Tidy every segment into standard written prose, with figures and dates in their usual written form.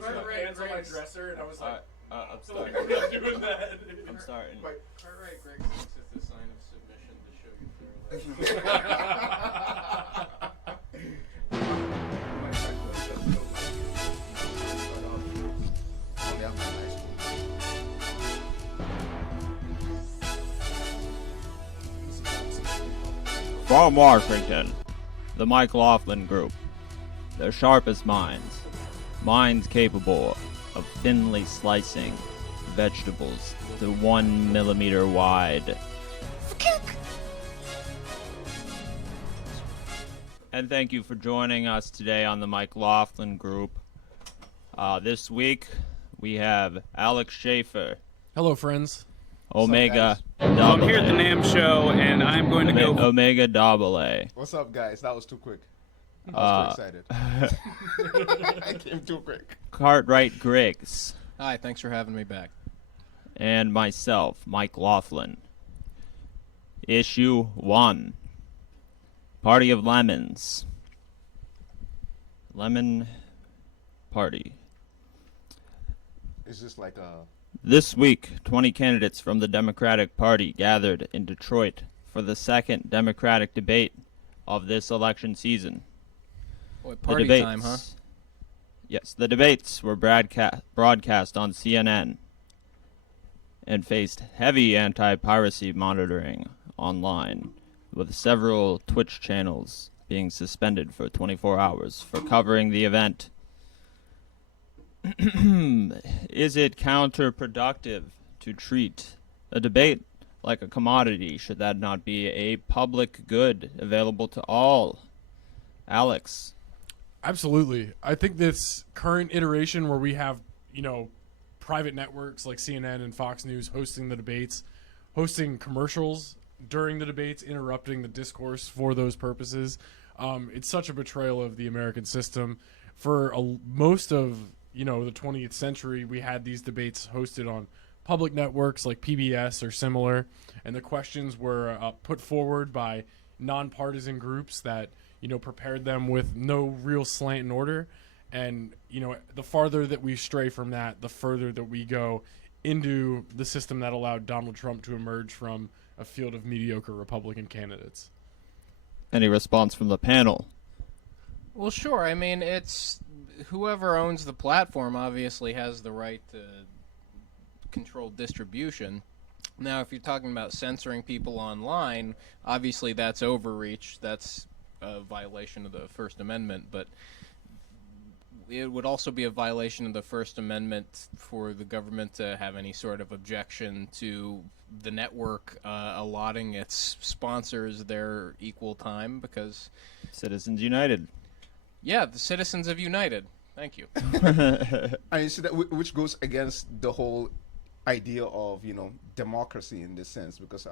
looked at my hands on my dresser, and I was like, I'm starting. I'm not doing that. I'm starting. Cartwright Greg thinks it's a sign of submission to show you their From Washington, the MikeLaughlin Group. The sharpest minds. Minds capable of thinly slicing vegetables to 1 millimeter wide. And thank you for joining us today on the MikeLaughlin Group. This week, we have Alex Schaefer. Hello, friends. Omega. I'm here at the NAMM show, and I'm going to go... Omega Double A. What's up, guys? That was too quick. I was too excited. I came too quick. Cartwright Griggs. Hi, thanks for having me back. And myself, MikeLaughlin. Issue 1. Party of Lemons. Lemon Party. Is this like a... This week, 20 candidates from the Democratic Party gathered in Detroit for the second Democratic debate of this election season. Boy, party time, huh? Yes, the debates were broadcast on CNN and faced heavy anti-piracy monitoring online, with several Twitch channels being suspended for 24 hours for covering the event. Is it counterproductive to treat a debate like a commodity? Should that not be a public good available to all? Alex. Absolutely. I think this current iteration where we have, private networks like CNN and Fox News hosting the debates, hosting commercials during the debates, interrupting the discourse for those purposes, it's such a betrayal of the American system. For most of the 20th century, we had these debates hosted on public networks like PBS or similar, and the questions were put forward by nonpartisan groups that, prepared them with no real slant and order. And, the farther that we stray from that, the further that we go into the system that allowed Donald Trump to emerge from a field of mediocre Republican candidates. Any response from the panel? Well, sure. I mean, it's whoever owns the platform obviously has the right to control distribution. Now, if you're talking about censoring people online, obviously that's overreach. That's a violation of the First Amendment, but it would also be a violation of the First Amendment for the government to have any sort of objection to the network allotting its sponsors their equal time, because... Citizens United. Yeah, the citizens have united. Thank you. I see that, which goes against the whole idea of, democracy in this sense, because,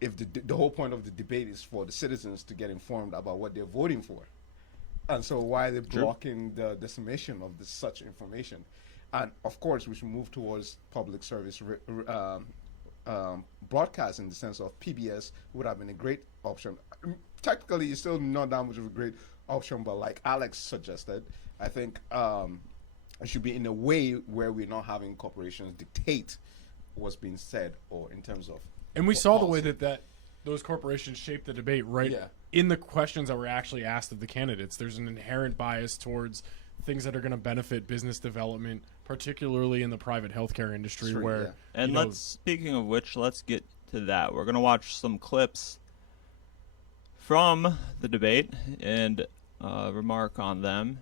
if the whole point of the debate is for the citizens to get informed about what they're voting for. And so why are they blocking the dissemination of such information? And, of course, we should move towards public service broadcast in the sense of PBS would have been a great option. Technically, it's still not that much of a great option, but like Alex suggested, I think it should be in a way where we're not having corporations dictate what's being said or in terms of... And we saw policy. The way that those corporations shaped the debate in the questions that were actually asked of the candidates. There's an inherent bias towards things that are going to benefit business development, particularly in the private healthcare industry. And speaking of which, let's get to that. We're going to watch some clips from the debate and remark on them.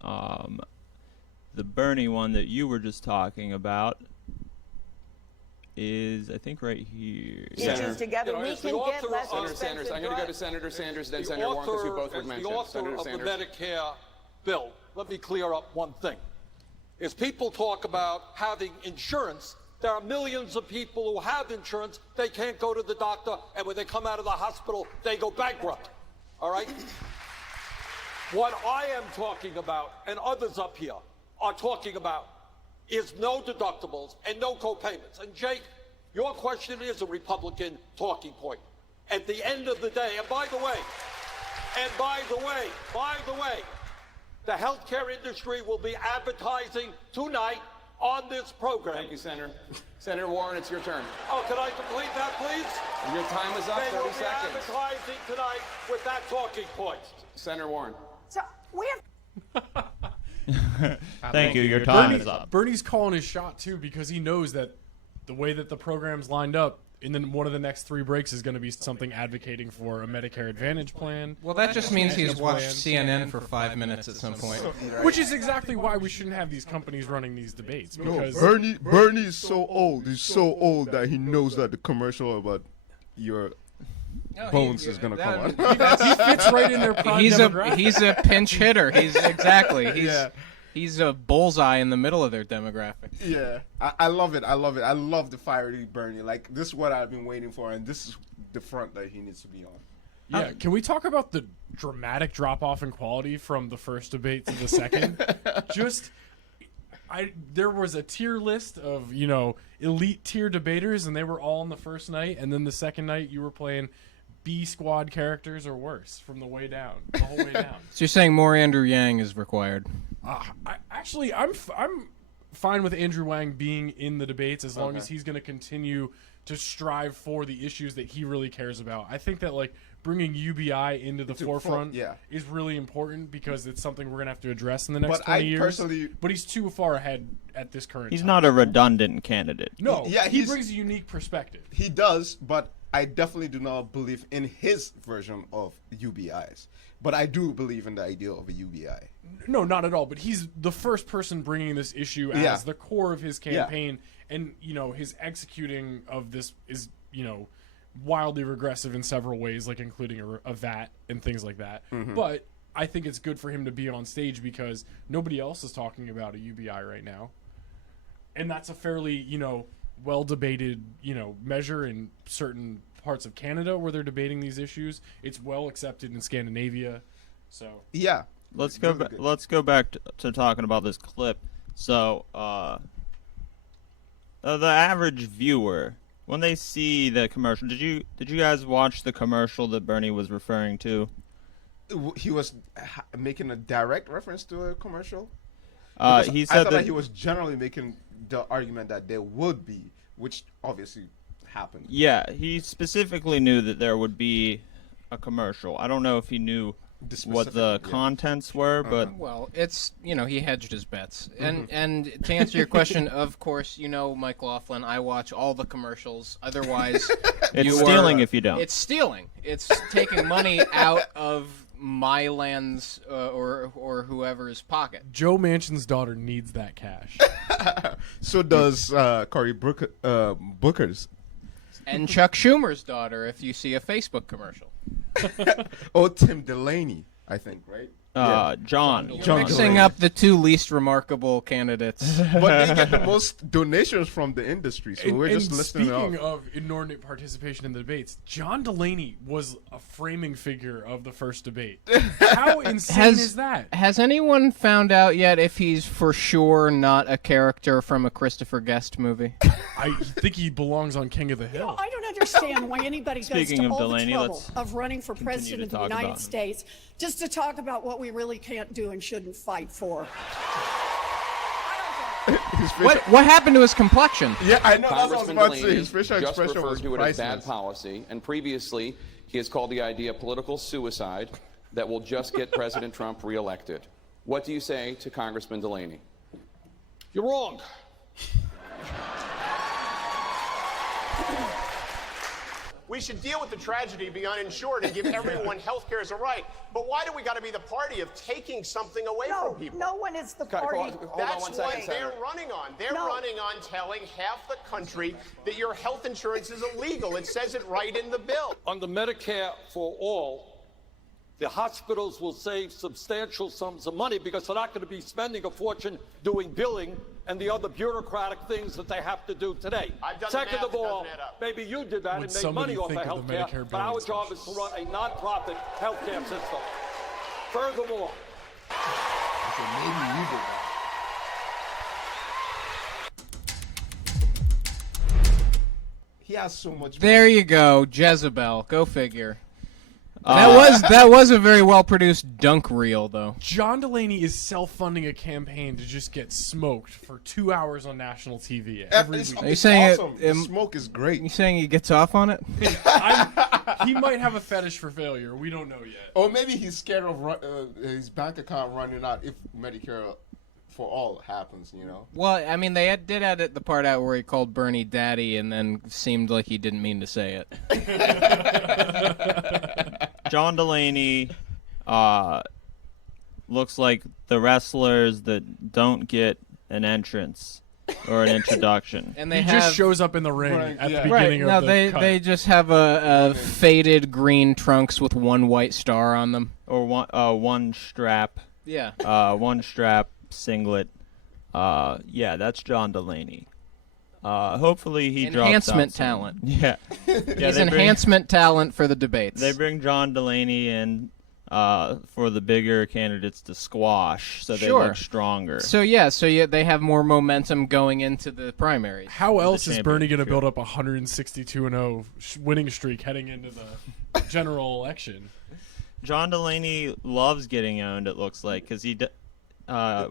The Bernie one that you were just talking about is, I think, right here. Issues together, we can get less Senator Sanders. I'm going to go to Senator Sanders, then Senator Warren, because we both were mentioned. The author of the Medicare bill, let me clear up one thing. As people talk about having insurance, there are millions of people who have insurance. They can't go to the doctor, and when they come out of the hospital, they go bankrupt. All right? What I am talking about, and others up here are talking about, is no deductibles and no co-payments. And Jake, your question is a Republican talking point. At the end of the day, and by the way, the healthcare industry will be advertising tonight on this program. Thank you, Senator. Senator Warren, it's your turn. Oh, can I complete that, please? Your time is up, They 30 will be seconds. advertising tonight with that talking point. Senator Warren. So we have Thank you. Your time is up. Bernie's calling his shot too because he knows that the way that the program's lined up, and then one of the next 3 breaks is going to be something advocating for a Medicare Advantage plan. Well, that just means he's watched plan. CNN for 5 minutes at some point. Which is exactly why we shouldn't have these companies running these debates. Because Bernie is so old. He's so old that he knows that the commercial about your bones is gonna come on. he fits right in their prime demographic. He's a pinch hitter. He's a bullseye in the middle of their demographic. Yeah, I love it. I love it. I love the fiery Bernie. Like, this is what I've been waiting for, and this is the front that he needs to be on. Yeah, can we talk about the dramatic drop-off in quality from the first debate to the second? There was a tier list of, elite tier debaters, and they were all on the first night, and then the second night you were playing B squad characters or worse from the way down, the whole way down. So you're saying more Andrew Yang is required? I'm fine with Andrew Wang being in the debates as long as he's going to continue to strive for the issues that he really cares about. I think that bringing UBI into the forefront is really important because it's something we're going to have to address in the next 20 years. But he's too far ahead at this current He's time. not a redundant candidate. No, he brings a unique perspective. He does, but I definitely do not believe in his version of UBIs. But I do believe in the idea of a UBI. No, not at all. But he's the first person bringing this issue as the core of his campaign. And, his executing of this is, wildly regressive in several ways, like including a VAT and things like that. Mm-hmm. But I think it's good for him to be on stage because nobody else is talking about a UBI right now. And that's a fairly, well-debated, measure in certain parts of Canada where they're debating these issues. It's well accepted in Scandinavia. So yeah, let's go back to talking about this clip. So the average viewer, when they see the commercial, did you guys watch the commercial that Bernie was referring to? He was making a direct reference to a commercial. He said that he was generally making the argument that there would be, which obviously happened. Yeah, he specifically knew that there would be a commercial. I don't know if he knew what the contents were, but well, it's he hedged his bets. And to answer your question, of course, MikeLaughlin, I watch all the commercials. Otherwise, it's stealing if you don't. It's stealing. It's taking money out of Mylan's or whoever's pocket. Joe Manchin's daughter needs that cash. So does Cory Booker's. And Chuck Schumer's daughter, if you see a Facebook commercial. Oh, Tim Delaney, I think, right? John. You're mixing up the 2 least remarkable candidates. But they get the most donations from the industry, so we're just listening up. Speaking of inordinate participation in the debates, John Delaney was a framing figure of the first debate. How insane is that? Has anyone found out yet if he's for sure not a character from a Christopher Guest movie? I think he belongs on King of the Hill. I don't understand why anybody goes Speaking to of all Delaney, the trouble let's of running for president of the talk about United him. States just to talk about what we really can't do and shouldn't fight for. What happened to his complexion? Yeah, I know. That's what I was Congressman about to say. Delaney His facial just expression referred was to it as bad priceless. policy, and previously he has called the idea political suicide that will just get President Trump reelected. What do you say to Congressman Delaney? You're wrong. We should deal with the tragedy of being uninsured and give everyone health care as a right. But why do we got to be the party of taking something away from people? No one is the party. That's what they're running on. They're running on telling half the country that your health insurance is illegal. It says it right in the bill. Under Medicare for All, the hospitals will save substantial sums of money because they're not going to be spending a fortune doing billing and the other bureaucratic things that they have to do today. I've done Second the math, of it all, doesn't add up. maybe you did that Would and made somebody money off think of of the health Medicare care, but our billing job is to run a non-profit health care system. Furthermore, Maybe you did that. He has so much. There you go, Jezebel. Go figure. That was a very well produced dunk reel, though. John Delaney is self-funding a campaign to just get smoked for 2 hours on national TV every week. Are you saying awesome. The smoke is great. You saying he gets off on it? He might have a fetish for failure. We don't know yet. Or maybe he's scared of his bank account running out if Medicare for all happens, you know? Well, I mean, they did edit the part out where he called Bernie daddy and then seemed like he didn't mean to say it. John Delaney looks like the wrestlers that don't get an entrance or an introduction. And He just shows up in the ring at the beginning no, of the cut. they just have a faded green trunks with one white star on them. Or one strap. Yeah. One strap singlet. Yeah, that's John Delaney. Hopefully he drops enhancement out some- talent. Yeah. He's enhancement talent for the debates. They bring John Delaney in for the bigger candidates to squash, so they look stronger. So they have more momentum going into the primaries. How else is Bernie going to build up a 162-0 winning streak heading into the general election? John Delaney loves getting owned, it looks like, because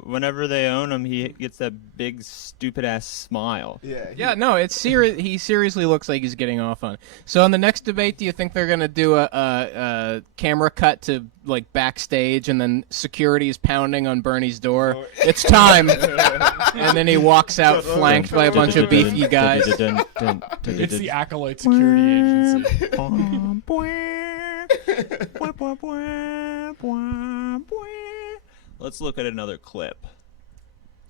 whenever they own him, he gets that big, stupid-ass smile. Yeah, no, it's serious. He seriously looks like he's getting off on it. So in the next debate, do you think they're going to do a camera cut to, like, backstage, and then security is pounding on Bernie's door? It's time! And then he walks out flanked by a bunch of beefy guys. It's the Acolyte Security Agency. Let's look at another clip.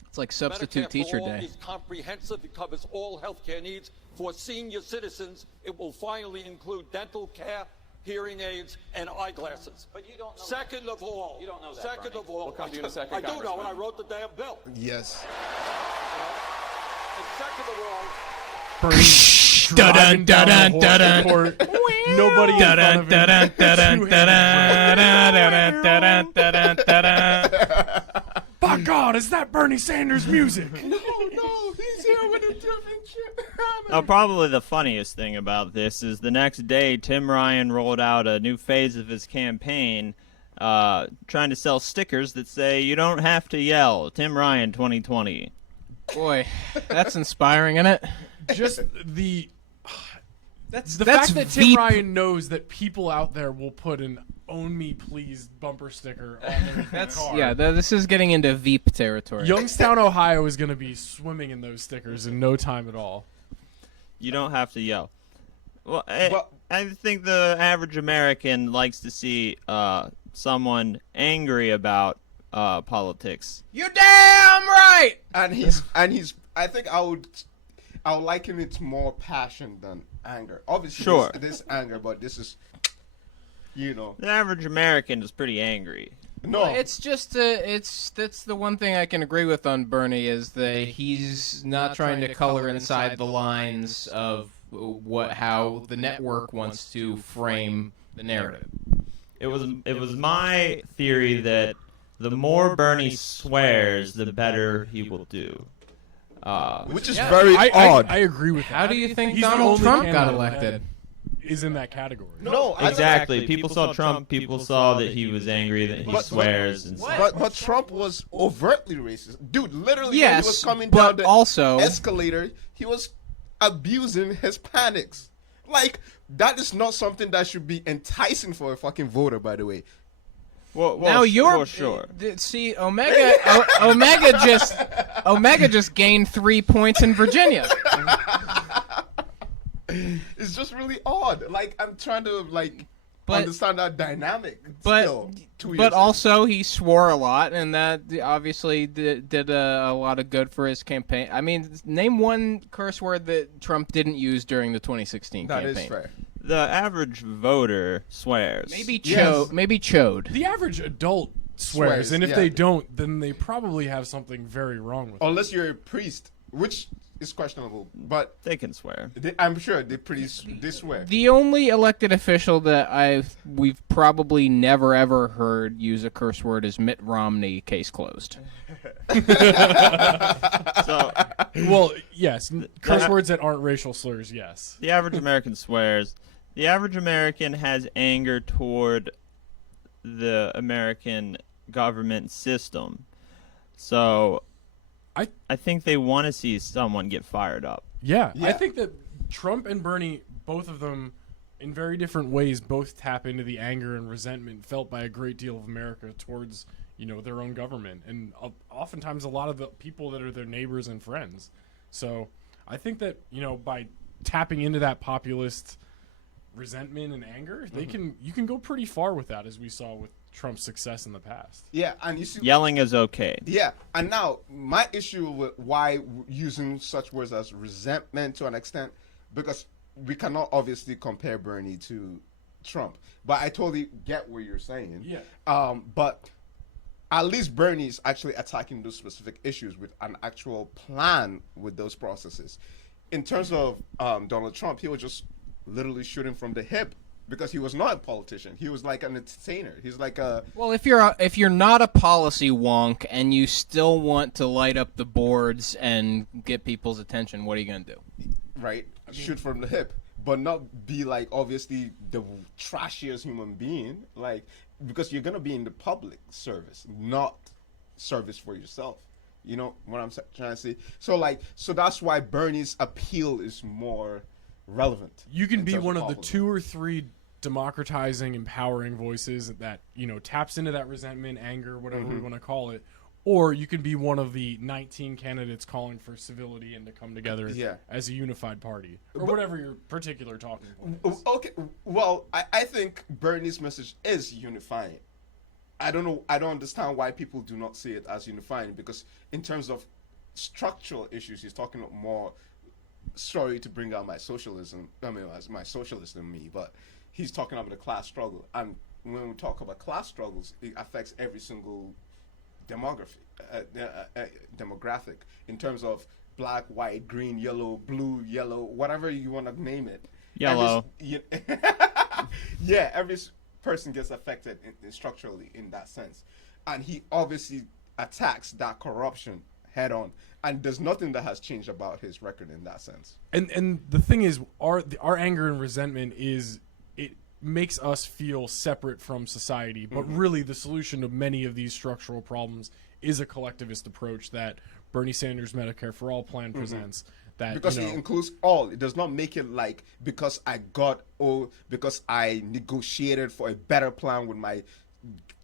It's like substitute Medicare teacher for All day. is comprehensive. It covers all health care needs for senior citizens. It will finally include dental care, hearing aids, and eyeglasses. But you don't know Second of all, you don't know that, Second of all, We'll come to you in a second, I do know, and Congressman. I wrote the damn bill. Yes. And second of all, Bernie driving down the horse court. Nobody in front of him. By God, is that Bernie Sanders music? No, he's here with a different shit. Probably the funniest thing about this is the next day, Tim Ryan rolled out a new phase of his campaign, trying to sell stickers that say, "You don't have to yell, Tim Ryan 2020." Boy, that's inspiring, isn't it? Just the That's fact that Tim Veep. Ryan knows that people out there will put an "Own Me Please" bumper sticker on their car. Yeah, this is getting into Veep territory. Youngstown, Ohio is going to be swimming in those stickers in no time at all. You don't have to yell. Well, I think the average American likes to see someone angry about politics. You damn right. And he's. I think I would liken it to more passion than anger. Obviously, Sure. this anger, but this is, you know. The average American is pretty angry. No, Well, it's just that's the one thing I can agree with on Bernie is that he's not trying to color inside the lines of how the network wants to frame the narrative. It was my theory that the more Bernie swears, the better he will do. which is very odd. I agree with that. How do you think He's the Donald only Trump got candidate elected? that is in that category. No, Exactly. People saw Trump. People saw that he was angry, that he swears. And But Trump was overtly racist, dude. Literally, when he Yes, was coming but down the also- escalator, he was abusing Hispanics. Like, that is not something that should be enticing for a fucking voter. By the way, Now you're sure. See, Omega just gained 3 points in Virginia. it's just really odd. Like, I'm trying to understand that dynamic. Still, 2 years But in. also he swore a lot, and that obviously did a lot of good for his campaign. I mean, name one curse word that Trump didn't use during the 2016 that campaign. is fair. The average voter swears. Maybe Yes. Maybe chode. The average adult swears, and if yeah. they don't, then they probably have something very wrong with them. Unless you're a priest, which is questionable. But They can swear. I'm sure they swear. The only elected official that we've probably never ever heard use a curse word is Mitt Romney. Case closed. So Well, yes, curse words that aren't racial slurs, yes. the average American swears. the average American has anger toward the American government system. So I think they want to see someone get fired up. Yeah, I think that Trump and Bernie, both of them, in very different ways, both tap into the anger and resentment felt by a great deal of America towards, their own government, and oftentimes a lot of the people that are their neighbors and friends. So I think that, by tapping into that populist resentment and anger, you can go pretty far with that, as we saw with Trump's success in the past. Yeah, and you see, Yelling is okay. Yeah, and now my issue with why using such words as resentment to an extent, because we cannot obviously compare Bernie to Trump, but I totally get what you're saying. Yeah. But at least Bernie's actually attacking those specific issues with an actual plan with those processes. In terms of Donald Trump, he was just literally shooting from the hip because he was not a politician. He was like an entertainer. He's like a... Well, if you're not a policy wonk and you still want to light up the boards and get people's attention, what are you going to do? Right? Shoot from the hip. But not be like, obviously, the trashiest human being. Like, because you're going to be in the public service, not service for yourself. You know what I'm trying to say? So that's why Bernie's appeal is more relevant. You can be one of the 2 or 3 democratizing, empowering voices that, taps into that resentment, anger, whatever we want to call it. Or you can be one of the 19 candidates calling for civility and to come together as a unified party. Or whatever your particular talking point is. Okay, well, I think Bernie's message is unifying. I don't know. I don't understand why people do not see it as unifying, because in terms of structural issues, he's talking more. Sorry to bring out my socialism. As my socialist in me, but he's talking about the class struggle. And when we talk about class struggles, it affects every single demographic in terms of black, white, green, yellow, blue, yellow, whatever you want to name it. Yellow. Every person gets affected structurally in that sense, and he obviously attacks that corruption head on, and there's nothing that has changed about his record in that sense. And the thing is, our anger and resentment it makes us feel separate from society, but really the solution to many of these structural problems is a collectivist approach that Bernie Sanders' Medicare for All plan presents. That, because it includes all. It does not make it like because because I negotiated for a better plan with my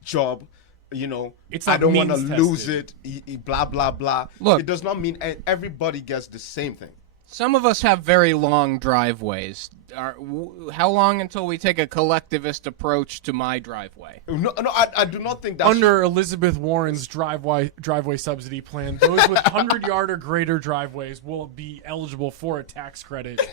job, it's I don't want to means lose tested. it, blah, blah, blah. Look, it does not mean everybody gets the same thing. some of us have very long driveways. How long until we take a collectivist approach to my driveway? No, I do not think that's... Under Elizabeth Warren's driveway subsidy plan, those with 100-yard or greater driveways will be eligible for a tax credit.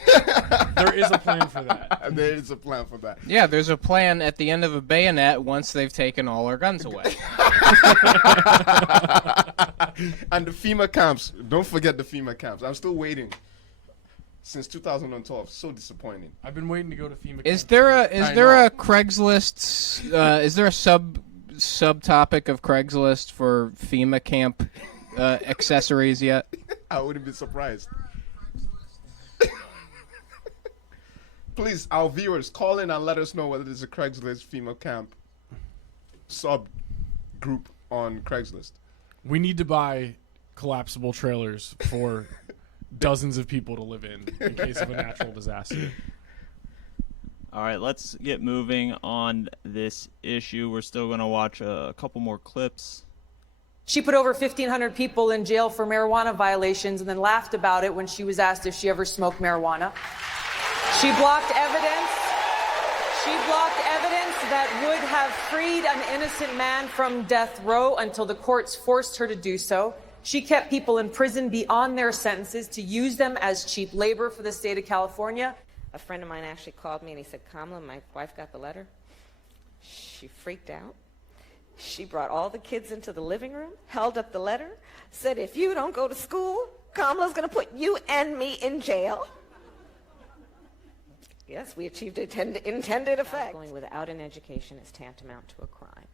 There is a plan for that. There is a plan for that. Yeah, there's a plan at the end of a bayonet once they've taken all our guns away. And the FEMA camps. Don't forget the FEMA camps. I'm still waiting. Since 2012, so disappointing. I've been waiting to go to FEMA. Is there a Craigslist? Is there a subtopic of Craigslist for FEMA camp accessories yet? I wouldn't be surprised. Please, our viewers, call in and let us know whether there's a Craigslist FEMA camp sub group on Craigslist. We need to buy collapsible trailers for dozens of people to live in case of a natural disaster. All right, let's get moving on this issue. We're still going to watch a couple more clips. She put over 1,500 people in jail for marijuana violations and then laughed about it when she was asked if she ever smoked marijuana. She blocked evidence. She blocked evidence that would have freed an innocent man from death row until the courts forced her to do so. She kept people in prison beyond their sentences to use them as cheap labor for the state of California. A friend of mine actually called me and he said, Kamala, my wife got the letter. She freaked out. She brought all the kids into the living room, held up the letter, said, if you don't go to school, Kamala's going to put you and me in jail. Yes, we achieved intended effect. Going without an education is tantamount to a crime.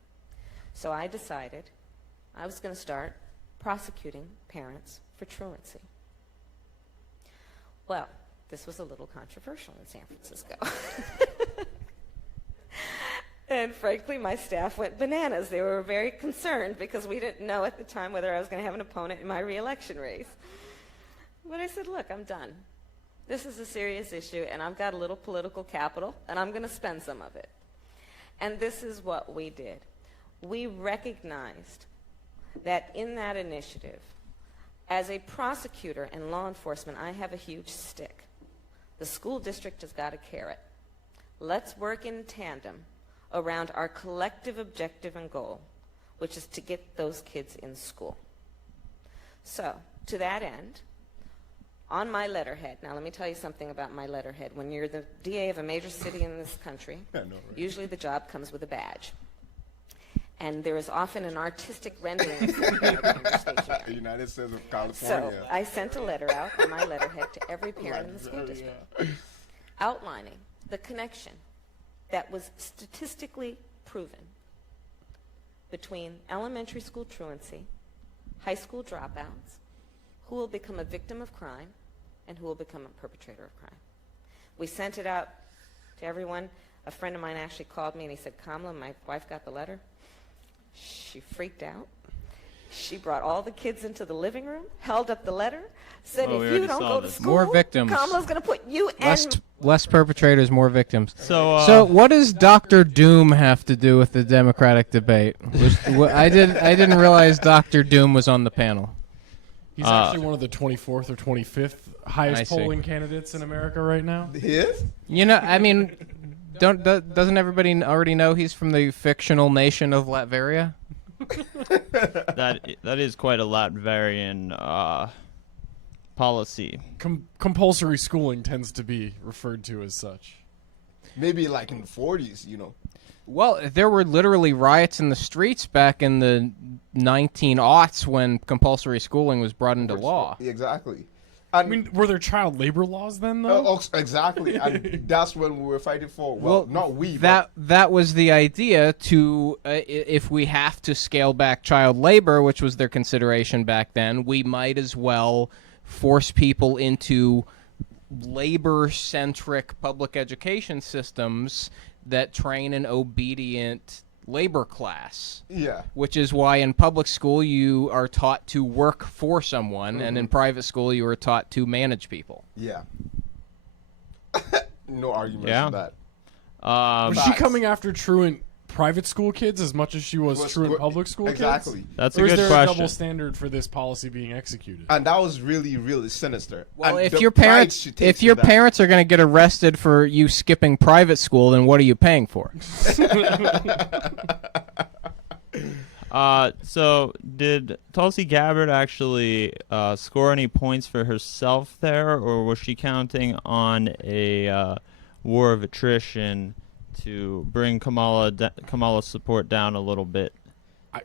So I decided I was going to start prosecuting parents for truancy. Well, this was a little controversial in San Francisco. And frankly, my staff went bananas. They were very concerned because we didn't know at the time whether I was going to have an opponent in my re-election race. But I said, look, I'm done. This is a serious issue, and I've got a little political capital, and I'm going to spend some of it. And this is what we did. We recognized that in that initiative, as a prosecutor and law enforcement, I have a huge stick. The school district has got a carrot. Let's work in tandem around our collective objective and goal, which is to get those kids in school. So, to that end, on my letterhead, now let me tell you something about my letterhead. When you're the DA of a major city in this country, usually the job comes with a badge. And there is often an artistic rendering of the United States of California. So I sent a letter out on my letterhead to every parent in the school district outlining the connection that was statistically proven between elementary school truancy, high school dropouts, who will become a victim of crime, and who will become a perpetrator of crime. We sent it out to everyone. A friend of mine actually called me and he said, Kamala, my wife got the letter. She freaked out. She brought all the kids into the living room, held up the letter, said, if you don't go to school, more victims. Kamala's going to put you and... Less perpetrators, more victims. So what does Dr. Doom have to do with the Democratic debate? I didn't realize Dr. Doom was on the panel. He's actually one of the 24th or 25th highest polling candidates in America right now. He is? You know, I mean, doesn't everybody already know he's from the fictional nation of Latveria? That is quite a Latverian policy. Compulsory schooling tends to be referred to as such. Maybe like in the 40s, you know. Well, there were literally riots in the streets back in the 1900s when compulsory schooling was brought into law. Exactly. I mean, were there child labor laws then, though? Exactly. And that's when we were fighting for. Well, not we. That was the idea to, if we have to scale back child labor, which was their consideration back then, we might as well force people into labor-centric public education systems that train an obedient labor class. Yeah. Which is why in public school you are taught to work for someone, and in private school you are taught to manage people. Yeah. No argument for that. Was she coming after truant private school kids as much as she was truant public school kids? Exactly. That's a good question. Or is there a double standard for this policy being executed? And that was really, really sinister. Well, and if your parents are going to get arrested for you skipping private school, then what are you paying for? So did Tulsi Gabbard actually score any points for herself there, or was she counting on a war of attrition to bring Kamala's support down a little bit?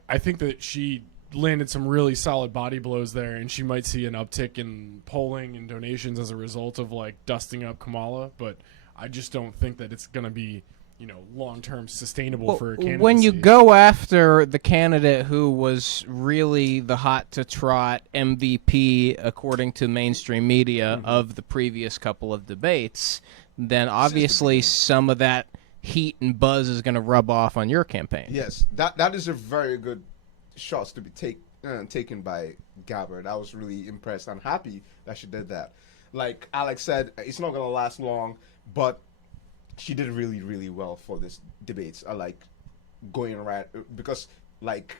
I think that she landed some really solid body blows there, and she might see an uptick in polling and donations as a result of like dusting up Kamala. But I just don't think that it's going to be, you know, long-term sustainable for a candidacy. When you go after the candidate who was really the hot-to-trot MVP, according to mainstream media, of the previous couple of debates, then obviously some of that heat and buzz is going to rub off on your campaign. Yes, that is a very good shot to be taken by Gabbard. I was really impressed and happy that she did that. Like Alex said, it's not going to last long, but she did really, really well for this debates. I like going around because, like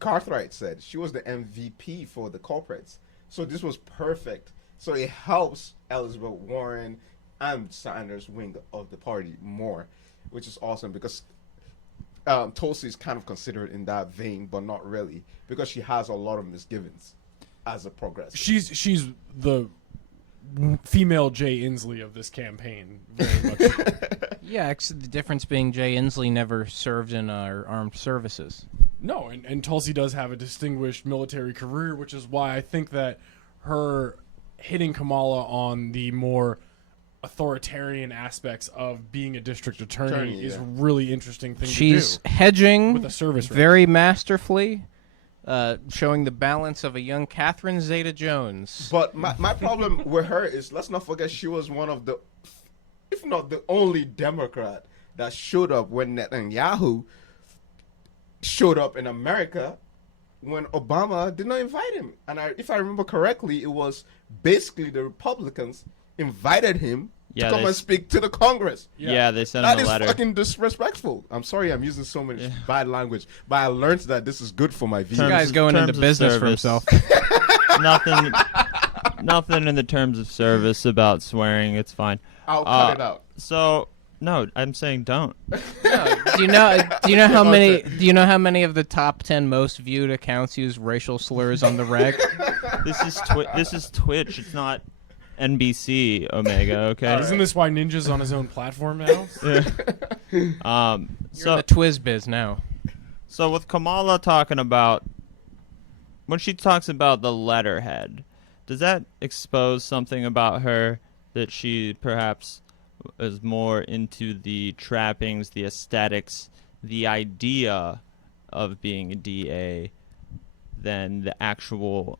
Cartwright said, she was the MVP for the corporates. So this was perfect. So it helps Elizabeth Warren and Sanders' wing of the party more, which is awesome because Tulsi is kind of considered in that vein, but not really, because she has a lot of misgivings as a progressive. She's the female Jay Inslee of this campaign, very much. Yeah, the difference being Jay Inslee never served in our armed services. No, and Tulsi does have a distinguished military career, which is why I think that her hitting Kamala on the more authoritarian aspects of being a district attorney is a really interesting thing to do. She's hedging with a service very masterfully, showing the balance of a young Catherine Zeta-Jones. But my problem with her is, let's not forget, she was one of the, if not the only Democrat that showed up when Netanyahu showed up in America when Obama did not invite him. And if I remember correctly, it was basically the Republicans invited him to come and speak to the Congress. Yeah, they sent him a letter. That is fucking disrespectful. I'm sorry I'm using so much bad language, but I learned that this is good for my views. This guy's going into business for himself. Nothing in the terms of service about swearing. It's fine. I'll cut it out. So no, I'm saying don't. No, do you know how many of the top 10 most viewed accounts use racial slurs on the reg? This is Twitch. It's not NBC Omega. Okay. Isn't this why Ninja's on his own platform now? You're in the Twiz biz now. So with Kamala talking about, when she talks about the letterhead, does that expose something about her that she perhaps is more into the trappings, the aesthetics, the idea of being a DA than the actual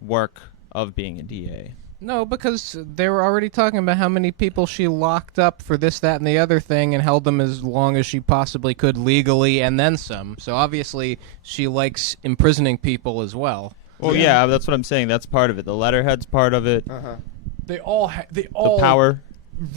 work of being a DA? No, because they were already talking about how many people she locked up for this, that, and the other thing and held them as long as she possibly could legally and then some. So obviously she likes imprisoning people as well. Well, yeah, that's what I'm saying. That's part of it. The letterhead's part of it. They all the power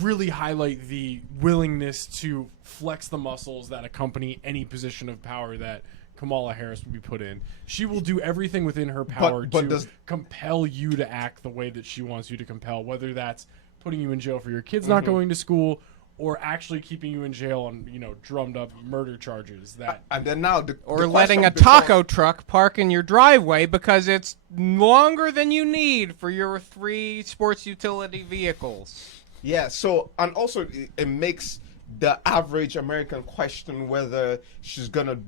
really highlight the willingness to flex the muscles that accompany any position of power that Kamala Harris would be put in. She will do everything within her power to compel you to act the way that she wants you to compel, whether that's putting you in jail for your kids not going to school or actually keeping you in jail on, drummed up murder charges. That and then now or letting a taco truck park in your driveway because it's longer than you need for your 3 sports utility vehicles. Yeah, so, and also it makes the average American question whether she's going to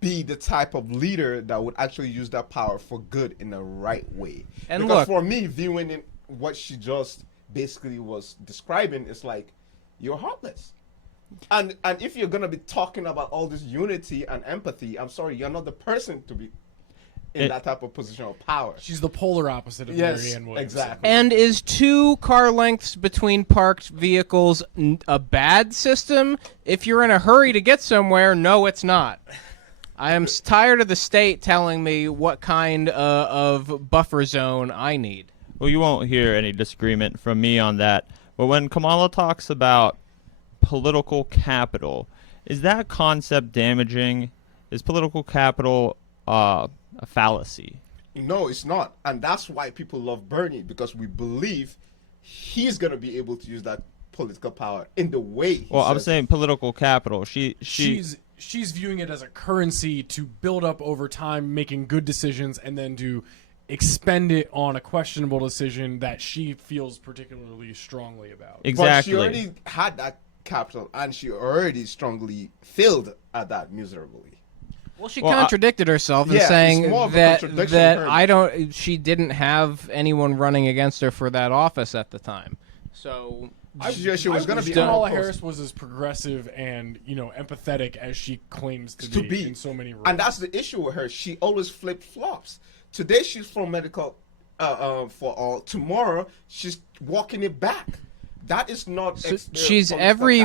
be the type of leader that would actually use that power for good in the right way. And because look, for me, viewing what she just basically was describing, it's like, you're heartless. And if you're going to be talking about all this unity and empathy, I'm sorry, you're not the person to be in that type of position of power. She's the polar opposite of Marianne Williamson. Exactly. And is 2 car lengths between parked vehicles a bad system? If you're in a hurry to get somewhere, no, it's not. I am tired of the state telling me what kind of buffer zone I need. Well, you won't hear any disagreement from me on that. But when Kamala talks about political capital, is that concept damaging? Is political capital a fallacy? No, it's not. And that's why people love Bernie, because we believe he's going to be able to use that political power in the way I'm saying political capital. She's viewing it as a currency to build up over time, making good decisions, and then to expend it on a questionable decision that she feels particularly strongly about. Exactly. But she already had that capital, and she already strongly failed at that miserably. Well, she contradicted herself in saying that she didn't have anyone running against her for that office at the time. So she was going to be. Kamala Harris was as progressive and empathetic as she claims to be in so many roles. And that's the issue with her. She always flip flops. Today she's for medical for all. Tomorrow she's walking it back. That is not. She's every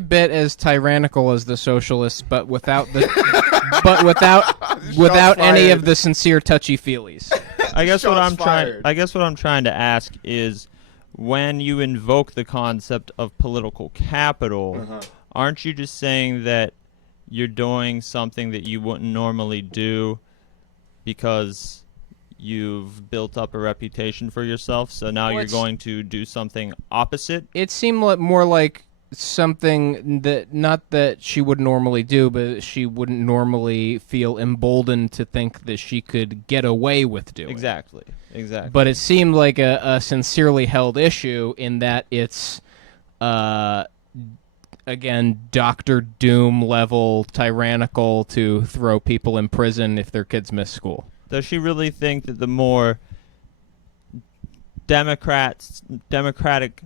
bit as tyrannical as the socialists, but without any of the sincere touchy feelies. I guess what I'm trying to ask is, when you invoke the concept of political capital, aren't you just saying that you're doing something that you wouldn't normally do because you've built up a reputation for yourself, so now you're going to do something opposite? It seemed more like something that, not that she would normally do, but she wouldn't normally feel emboldened to think that she could get away with doing. Exactly. But it seemed like a sincerely held issue in that it's, again, Dr. Doom level tyrannical to throw people in prison if their kids miss school. Does she really think that the more democratic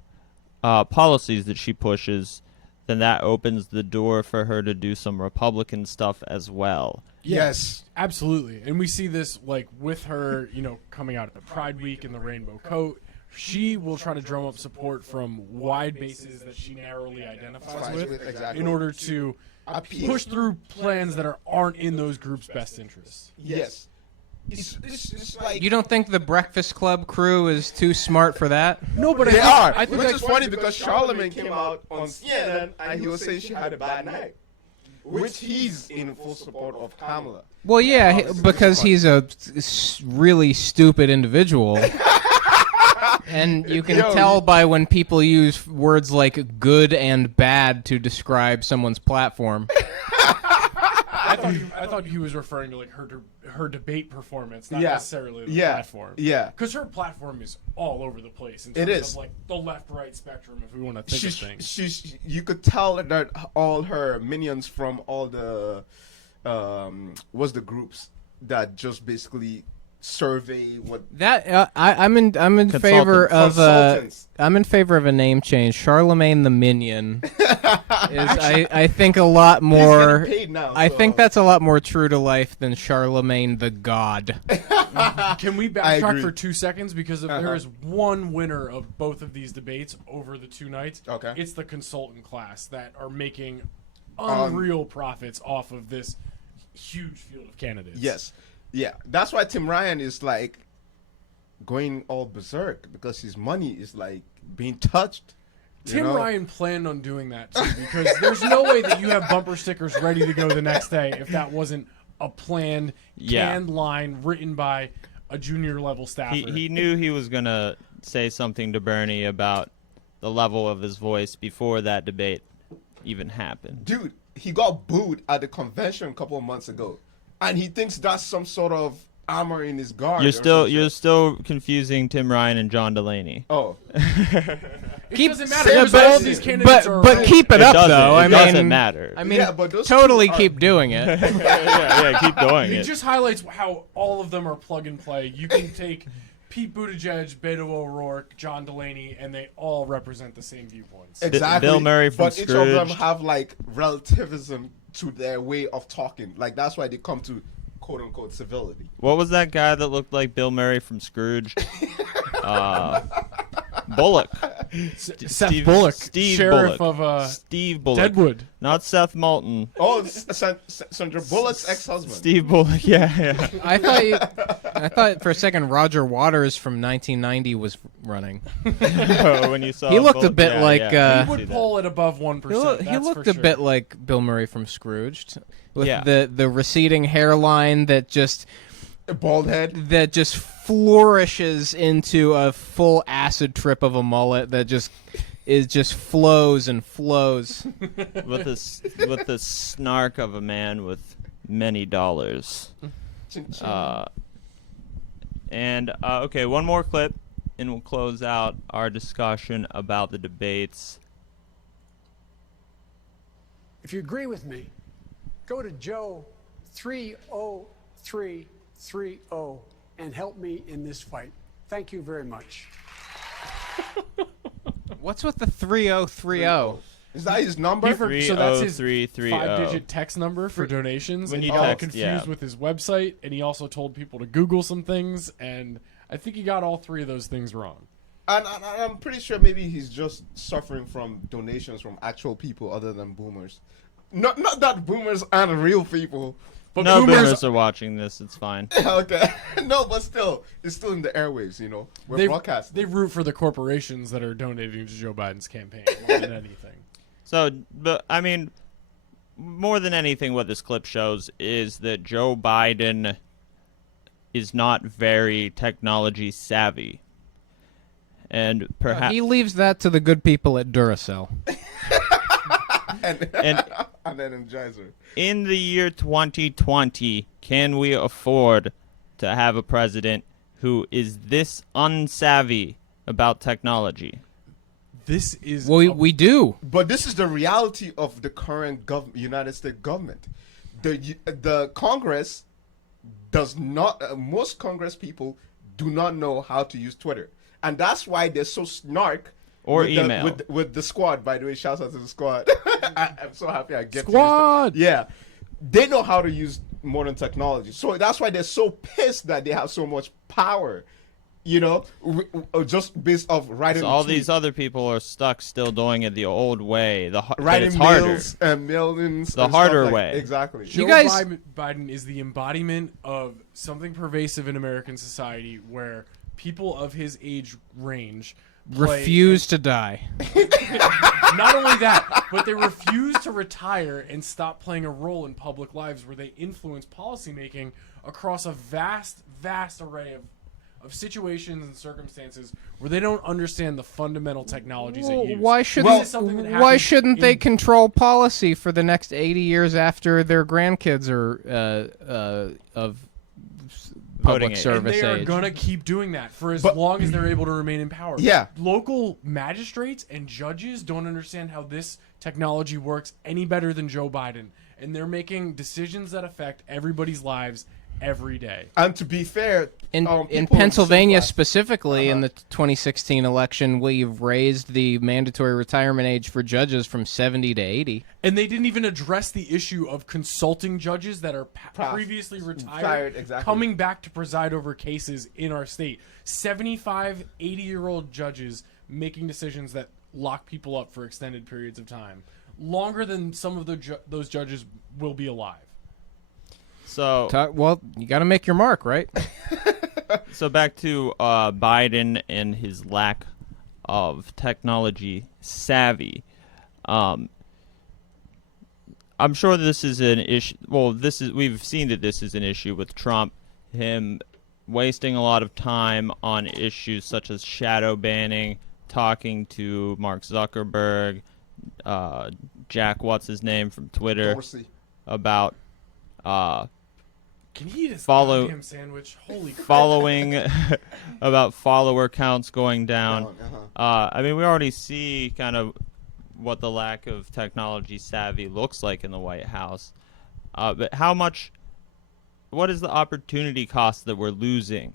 policies that she pushes, then that opens the door for her to do some Republican stuff as well? Yes, absolutely. And we see this with her, coming out at the Pride Week in the rainbow coat, she will try to drum up support from wide bases that she narrowly identifies with exactly. in order to push through plans that aren't in those groups' best interests. Yes. It's like You don't think the Breakfast Club crew is too smart for that? No, but they I are. think Which is funny because Charlemagne came out on CNN and he was saying she had a bad night, which he's in full support of Kamala. Well, yeah, because he's a really stupid individual. And you can tell by when people use words like good and bad to describe someone's platform. I thought he was referring to like her debate performance, not necessarily the platform. Yeah, because her platform is all over the place in terms of like the left-right spectrum. If we want to think of things, you could tell that all her minions from all the was the groups that just basically survey what that I'm in favor of I'm in favor of a name change. Charlemagne the Minion is I think a lot more. He's getting paid now, I think that's a lot more true to life than Charlemagne the God. Can we backtrack for 2 seconds? Because if there is one winner of both of these debates over the 2 nights, it's the consultant class that are making unreal profits off of this huge field of candidates. Yes. Yeah, that's why Tim Ryan is like going all berserk because his money is like being touched. Tim Ryan planned on doing that too because there's no way that you have bumper stickers ready to go the next day if that wasn't a planned, canned line written by a junior level staffer. He knew he was going to say something to Bernie about the level of his voice before that debate even happened. Dude, he got booed at the convention a couple of months ago. And he thinks that's some sort of armor in his guard. You're still confusing Tim Ryan and John Delaney. Oh, it doesn't matter. But keep it up though. It doesn't matter. I mean, totally keep doing it. yeah, keep doing it. It just highlights how all of them are plug and play. You can take Pete Buttigieg, Beto O'Rourke, John Delaney, and they all represent the same viewpoints. Exactly. Bill Murray from But each of them have like relativism to their way of talking. Like that's why they come to quote unquote civility. What was that guy that looked like Bill Murray from Scrooge? Bullock. Seth Bullock, Steve sheriff Bullock. of Steve Bullock. Deadwood. Not Seth Moulton. Oh, Sandra Bullock's ex-husband. Steve Bullock. Yeah. I thought for a second Roger Waters from 1990 was running. When you saw he looked Bullock, a bit like he would pull it above 1%. He looked a bit like Bill Murray from Scrooged, with Yeah. the receding hairline that just a bald head that just flourishes into a full acid trip of a mullet that just flows and flows with the snark of a man with many dollars. Okay, one more clip, and we'll close out our discussion about the debates. If you agree with me, go to Joe 30330 and help me in this fight. Thank you very much. What's with the 3030? Is that his number? So that's his 30330. 5-digit text number for donations. When and you he got text, confused with his website, and he also told people to Google some things, and I think he got all 3 of those things wrong. And I'm pretty sure maybe he's just suffering from donations from actual people other than boomers. Not that boomers aren't real people. But no boomers are watching this. It's fine. Okay. No, but still, it's still in the airwaves, you know. We're broadcasting. They root for the corporations that are donating to Joe Biden's campaign more than anything. So, but I mean, more than anything, what this clip shows is that Joe Biden is not very technology savvy. And perhaps he leaves that to the good people at Duracell. and Energizer. In the year 2020, can we afford to have a president who is this unsavvy about technology? This is we do. But this is the reality of the current United States government. The Congress does not. Most Congress people do not know how to use Twitter, and that's why they're so snark. Or with email. With the squad, by the way, shouts out to the squad. I'm so happy I get squad. To use that. Yeah, they know how to use modern technology, so that's why they're so pissed that they have so much power You know, just based off writing. So all these other people are stuck still doing it the old way. Writing it's harder. mails and mailings. The and harder stuff way. Exactly. Joe Biden is the embodiment of something pervasive in American society where people of his age range refuse to die. Not only that, but they refuse to retire and stop playing a role in public lives where they influence policymaking across a vast array of situations and circumstances where they don't understand the fundamental technologies they use. Why shouldn't they control policy for the next 80 years after their grandkids are of public service and they are age? going to keep doing that for as long as they're able to remain in power. Yeah. Local magistrates and judges don't understand how this technology works any better than Joe Biden, and they're making decisions that affect everybody's lives every day. And to be fair, in people Pennsylvania specifically, in the 2016 election, we've raised the mandatory retirement age for judges from 70 to 80. And they didn't even address the issue of consulting judges that are previously retired exactly. coming back to preside over cases in our state. 75, 80-year-old judges making decisions that lock people up for extended periods of time, longer than some of those judges will be alive. So well, you got to make your mark, right? So back to Biden and his lack of technology savvy. I'm sure this is an issue. Well, we've seen that this is an issue with Trump. Him wasting a lot of time on issues such as shadow banning, talking to Mark Zuckerberg, Jack, what's his name from Twitter, Dorsey. About can he just follow goddamn sandwich? Holy crap. following about follower counts going down. I mean, we already see kind of what the lack of technology savvy looks like in the White House. But what is the opportunity cost that we're losing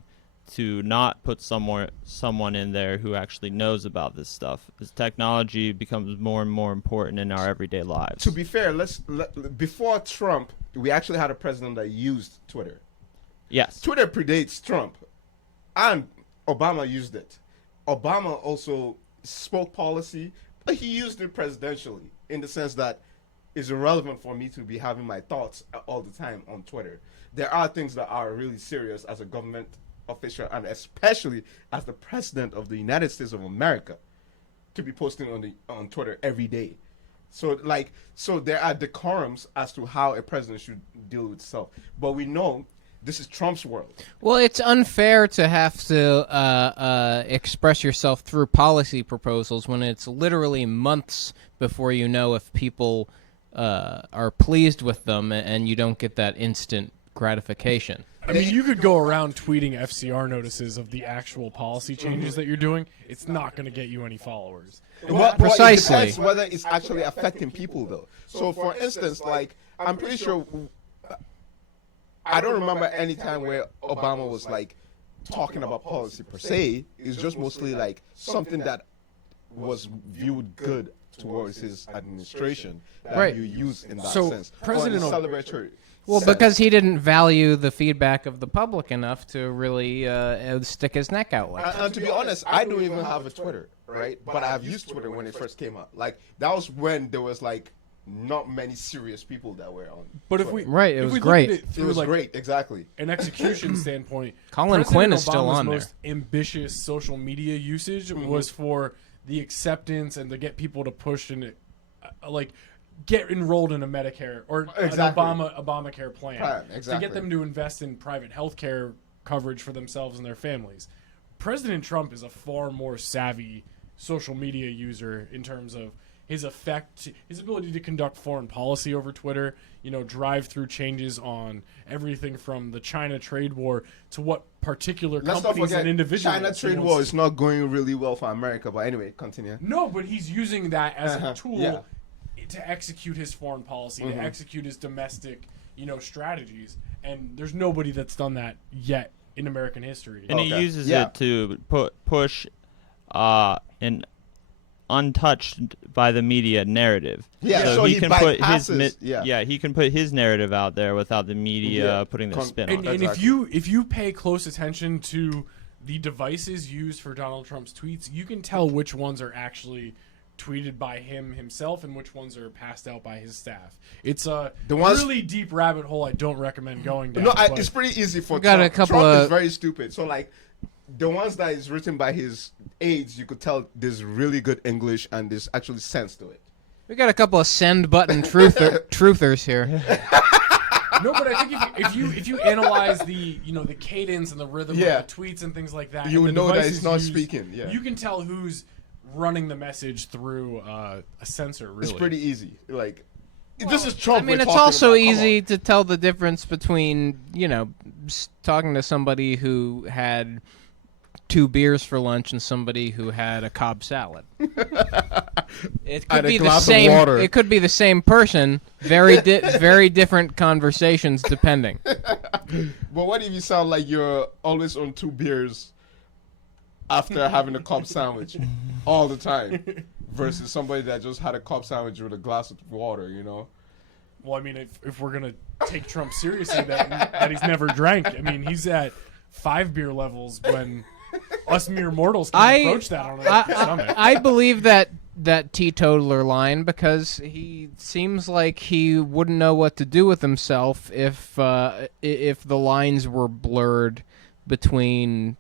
to not put someone in there who actually knows about this stuff? As technology becomes more and more important in our everyday lives. To be fair, before Trump, we actually had a president that used Twitter. Yes. Twitter predates Trump, and Obama used it. Obama also spoke policy, but he used it presidentially in the sense that it's irrelevant for me to be having my thoughts all the time on Twitter. There are things that are really serious as a government official, and especially as the president of the United States of America, to be posting on Twitter every day. So there are decorums as to how a president should deal with stuff. But we know this is Trump's world. Well, it's unfair to have to express yourself through policy proposals when it's literally months before you know if people are pleased with them, and you don't get that instant gratification. I mean, you could go around tweeting FCR notices of the actual policy changes that you're doing. It's not going to get you any followers. Precisely. It depends whether it's actually affecting people, though. So, for instance, I'm pretty sure I don't remember any time where Obama was talking about policy per se. It's just mostly something that was viewed good towards his administration that you use in that sense. President celebratory. Well, because he didn't value the feedback of the public enough to really stick his neck out like that. And to be honest, I don't even have a Twitter, right? But I've used Twitter when it first came out. That was when there was not many serious people that were on. But Twitter. It was great. It was great, exactly. An execution standpoint, Colin Quinn is still on there. most ambitious social media usage was for the acceptance and to get people to push and get enrolled in a Medicare or an Obamacare plan to get them to invest in private health care coverage for themselves and their families. President Trump is a far more savvy social media user in terms of his ability to conduct foreign policy over Twitter, drive through changes on everything from the China trade war to what particular companies and individuals. China trade war is not going really well for America, but anyway, continue. No, but he's using that as a tool to execute his foreign policy, to execute his domestic, strategies. And there's nobody that's done that yet in American history. And he uses it to push an untouched by the media narrative. Yeah, so he can put his he can put his narrative out there without the media putting their spin on it. And if you pay close attention to the devices used for Donald Trump's tweets, you can tell which ones are actually tweeted by him himself and which ones are passed out by his staff. It's a really deep rabbit hole I don't recommend going down. No, it's pretty easy for got Trump. a couple Trump of... is very stupid. So, like, the ones that is written by his aides, you could tell there's really good English and there's actually sense to it. We got a couple of send button truthers here. No, but I think if you analyze the the cadence and the rhythm of the tweets and things like that, you would know that he's not used, speaking. Yeah, you can tell who's running the message through a sensor. Really, it's pretty easy. Like, this is Trump. I mean, it's also easy to tell the difference between talking to somebody who had 2 beers for lunch and somebody who had a Cobb salad. It could be the same. It could be the same person. Very different conversations depending. But what if you sound like you're always on 2 beers after having a Cobb sandwich all the time, versus somebody that just had a Cobb sandwich with a glass of water? Well, I mean, if we're gonna take Trump seriously, that he's never drank. I mean, he's at 5 beer levels when us mere mortals can approach that on an empty stomach. I believe that teetotaler line because he seems like he wouldn't know what to do with himself if the lines were blurred between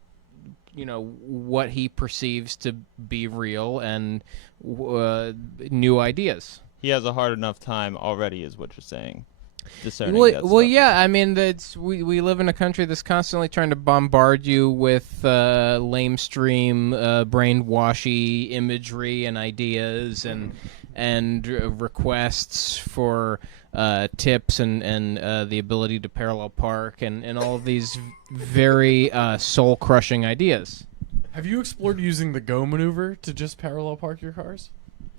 what he perceives to be real and new ideas. He has a hard enough time already, is what you're saying. Well, yeah. I mean, we live in a country that's constantly trying to bombard you with lamestream, brainwashy imagery and ideas and requests for tips and the ability to parallel park and all of these very soul-crushing ideas. Have you explored using the Go maneuver to just parallel park your cars?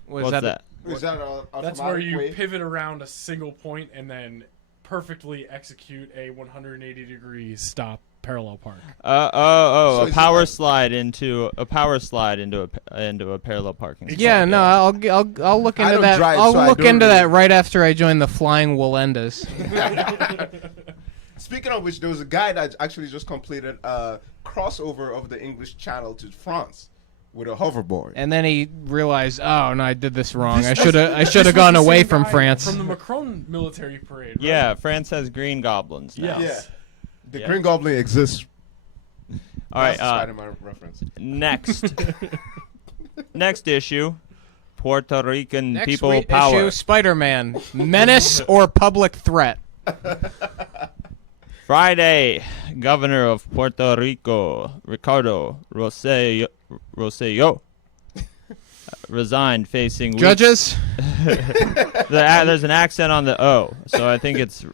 What's that? Is that That's where you pivot around a single point and then perfectly execute a 180-degree stop parallel park. So a power slide into a parallel parking spot. Yeah, no, I'll look into that. I'll look into that right after I join the Flying Wallendas. Speaking of which, there was a guy that actually just completed a crossover of the English Channel to France with a hoverboard, and then he realized, oh no, I did this wrong. I should have gone away from France. From the Macron military parade. Right? Yeah, France has green goblins now. Yeah, the Green Goblin exists. All right, Spider-Man reference. Next issue, Puerto Rican Next people power. Issue, Spider-Man, menace or public threat. Friday, Governor of Puerto Rico, Ricardo Rosselló, resigned facing judges. There's an accent on the O, so I think it's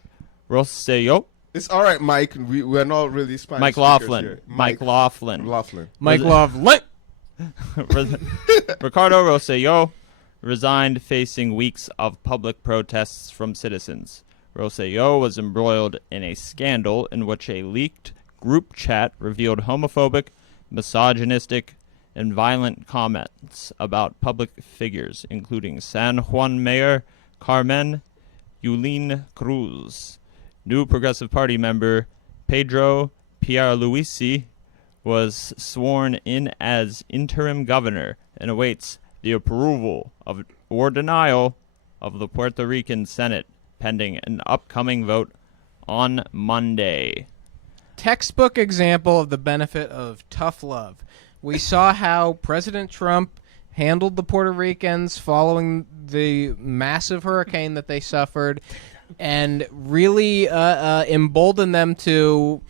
Rosselló. It's all right, Mike. We're not really Spanish. MikeLaughlin. MikeLaughlin. MikeLaughlin. Ricardo Rosselló resigned facing weeks of public protests from citizens. Rosselló was embroiled in a scandal in which a leaked group chat revealed homophobic, misogynistic, and violent comments about public figures, including San Juan Mayor Carmen Yulín Cruz. New Progressive Party member Pedro Pierluisi was sworn in as interim governor and awaits the approval of or denial of the Puerto Rican Senate, pending an upcoming vote on Monday. Textbook example of the benefit of tough love. We saw how President Trump handled the Puerto Ricans following the massive hurricane that they suffered and really emboldened them to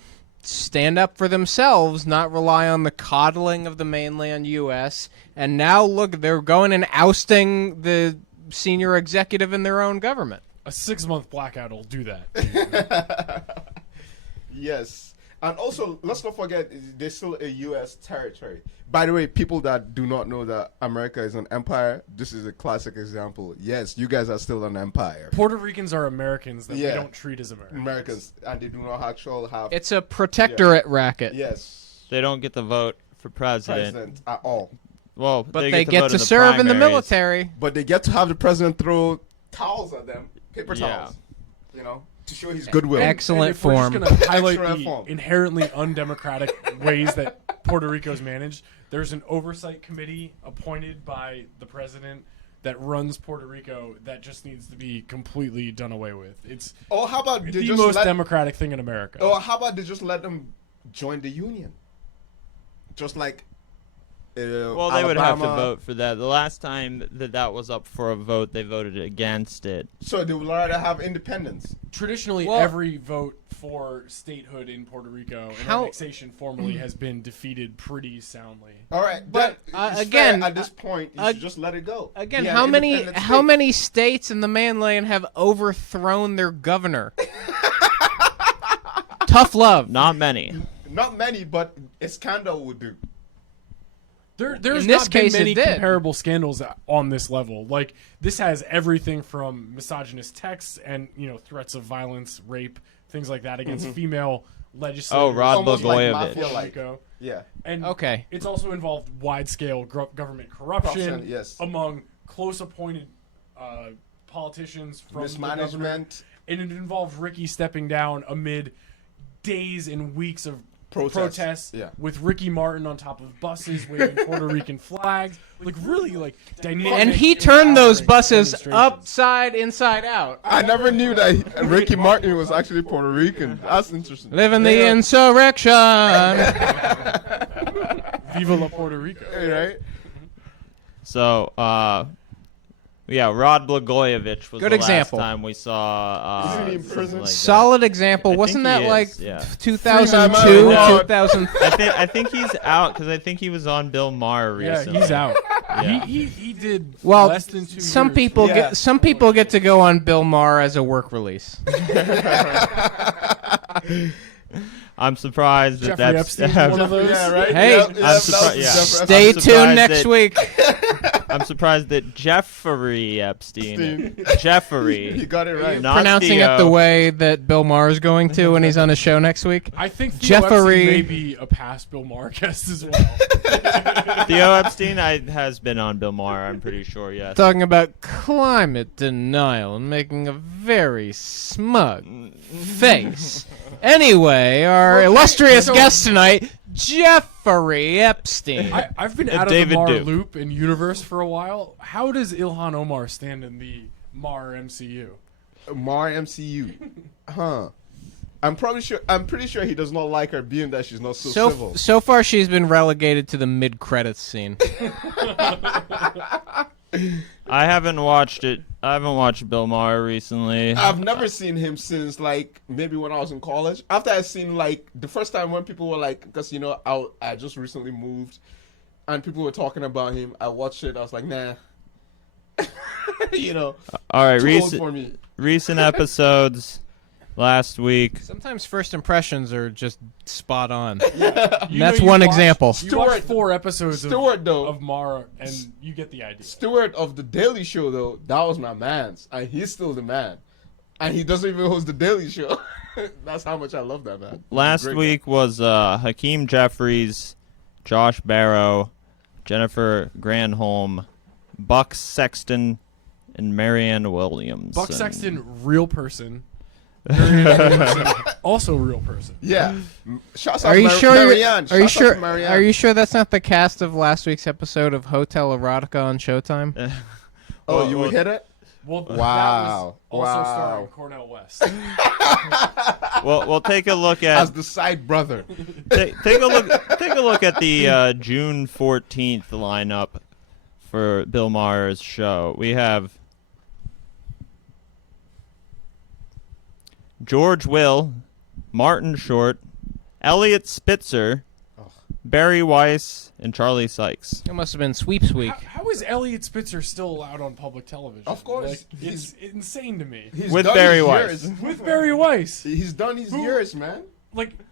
stand up for themselves, not rely on the coddling of the mainland U.S. And now, look, they're going and ousting the senior executive in their own government. A 6-month blackout will do that. Yes. And also, let's not forget, there's still a U.S. territory. By the way, people that do not know that America is an empire, this is a classic example. Yes, you guys are still an empire. Puerto Ricans are Americans that we don't treat as Americans. And they do not actually have... It's a protectorate racket. Yes. They don't get to vote for president at all. Well, but they get to serve in the military. But they get to have the president throw towels at them, paper towels. You know? to show his goodwill. Excellent if we're form. just going to highlight Excellent the form. inherently undemocratic ways that Puerto Rico's managed, there's an oversight committee appointed by the president that runs Puerto Rico that just needs to be completely done away with. It's How about they the just most democratic thing in America. How about they just let them join the union? Just like Well, they would have to Alabama. vote for that. The last time that was up for a vote, they voted against it. So they would rather have independence. Traditionally, Well- every vote for statehood in Puerto Rico and How- annexation formally has been defeated pretty soundly. All right, But, then, it's again, fair at this point, you should just let it go. Again, Yeah, how many independent how state. many states in the mainland have overthrown their governor? Tough love. Not many. Not many, but Iskandar would do. There's In this not been case, it many did. comparable scandals on this level. Like, this has everything from misogynist texts and, threats of violence, rape, things like that against female legislators. Oh, Rod Almost like Blagojevich. mafia-like. Rico. Yeah. And Okay. it's also involved wide-scale government corruption Corruption, yes. among close appointed politicians from the government. Mismanagement. And it involved Ricky stepping down amid days and weeks of protests yeah. with Ricky Martin on top of buses waving Puerto Rican flags. Like, really, dynamic. And he turned those empowering buses demonstrations. inside out. I never knew that Ricky Martin was actually Puerto Rican. That's interesting. Living the Yeah. insurrection. Viva la Puerto Rico. Right? So, yeah, Rod Blagojevich was Good the example. last time we saw. Isn't he in something prison? like that. Solid example. I Wasn't think that he like is, yeah. 2002, Rod. 2000? I think he's out because I think he was on Bill Maher Yeah, recently. he's out. Yeah. He did Well, less than 2 some years. people Yeah. get some people get to go on Bill Maher as a work release. I'm surprised that Jeffrey that's Epstein, one of those. Yeah, right? Hey, Yep, I'm that surprised- was yeah. Jeffrey Stay I'm tuned surprised next that- week. I'm surprised that Jeffrey Epstein, You Jeffrey, got it right. not Pronouncing it the Theo. way that Bill Maher is going to when he's on his show next week. I think Theo Jeffrey- Epstein may be a past Bill Maher guest as well. Theo Epstein has been on Bill Maher. I'm pretty sure. Yes. Talking about climate denial and making a very smug face. Anyway, our illustrious guest tonight, Jeffrey Epstein. I've been And out of David the Maher Duke. loop and universe for a while. How does Ilhan Omar stand in the Maher MCU? Mar MCU. Huh. I'm pretty sure he does not like her being that she's not so civil. So far, she's been relegated to the mid-credits scene. I haven't watched it. I haven't watched Bill Maher recently. I've never seen him since maybe when I was in college. After I seen the first time when people were because I just recently moved, and people were talking about him. I watched it. I was like, nah. All right, too old for me. recent episodes last week. Sometimes first impressions are just spot on. You That's know, you one watch- example. You watch 4 episodes Stewart, though. of Maher, and you get the idea. Stewart of the Daily Show, though, that was my man's, and he's still the man, and he doesn't even host the Daily Show. That's how much I love that man. He's a Last great week was Hakeem Jeffries, Josh Barrow, Jennifer Granholm, Buck Sexton, and Marianne Williams. Buck Sexton, real person. Marianne Williamson, also real person. guy. Yeah. Shouts out Are you to sure? Marianne. Are you Shouts out to sure? Marianne. Are you sure that's not the cast of last week's episode of Hotel Erotica on Showtime? Oh, you would hit it? Well, that Wow. was also Wow. starring Cornel West. Well, we'll take a look As at the side brother. take a look at the June 14th lineup for Bill Maher's show. We have George Will, Martin Short, Elliot Spitzer, Barry Weiss, and Charlie Sykes. It must have been Sweeps Week. How is Elliot Spitzer still allowed on public television? Of course. Like, it's insane to me. He's With done Barry his Weiss. years. With Barry Weiss, He's done his years, man.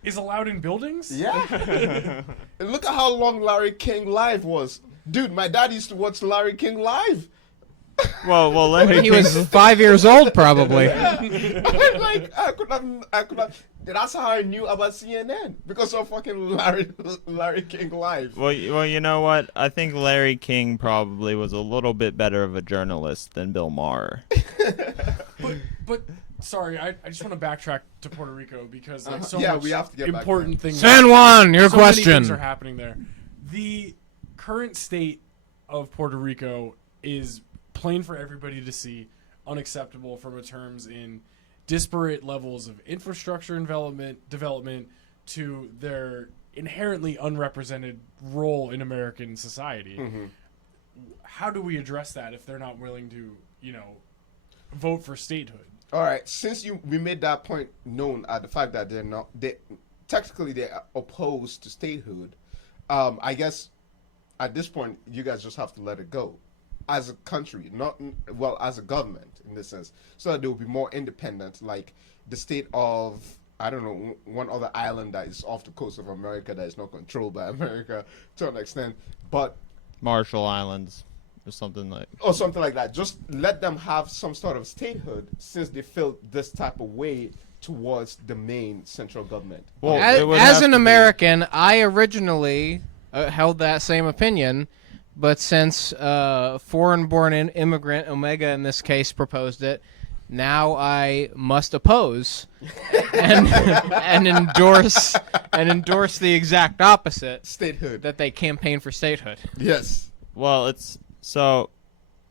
is allowed in buildings? Yeah. And look at how long Larry King Live was. Dude, my dad used to watch Larry King Live. Well, Larry He was 5 years old, probably. I could have. That's how I knew about CNN, because of fucking Larry King Live. Well, you know what? I think Larry King probably was a little bit better of a journalist than Bill Maher. But Sorry, I just want to backtrack to Puerto Rico because like, so Yeah, much we have to get back important there. things. San Juan, your so many question. things are happening there. The current state of Puerto Rico is plain for everybody to see, unacceptable from a terms in disparate levels of infrastructure and development to their inherently unrepresented role in American society. Mm-hmm. How do we address that if they're not willing to, vote for statehood? All right, since we made that point known at the fact that they're opposed to statehood, I guess at this point you guys just have to let it go as a country, as a government in this sense, so that they will be more independent, like the state of, I don't know, one other island that is off the coast of America that is not controlled by America to an extent, but Marshall Islands or something like. Or something like that. Just let them have some sort of statehood since they feel this type of way towards the main central government. Well, as an American, I originally held that same opinion, but since foreign-born immigrant Omega in this case proposed it, now I must oppose and endorse the exact opposite, statehood, that they campaign for statehood. Yes. Well, it's so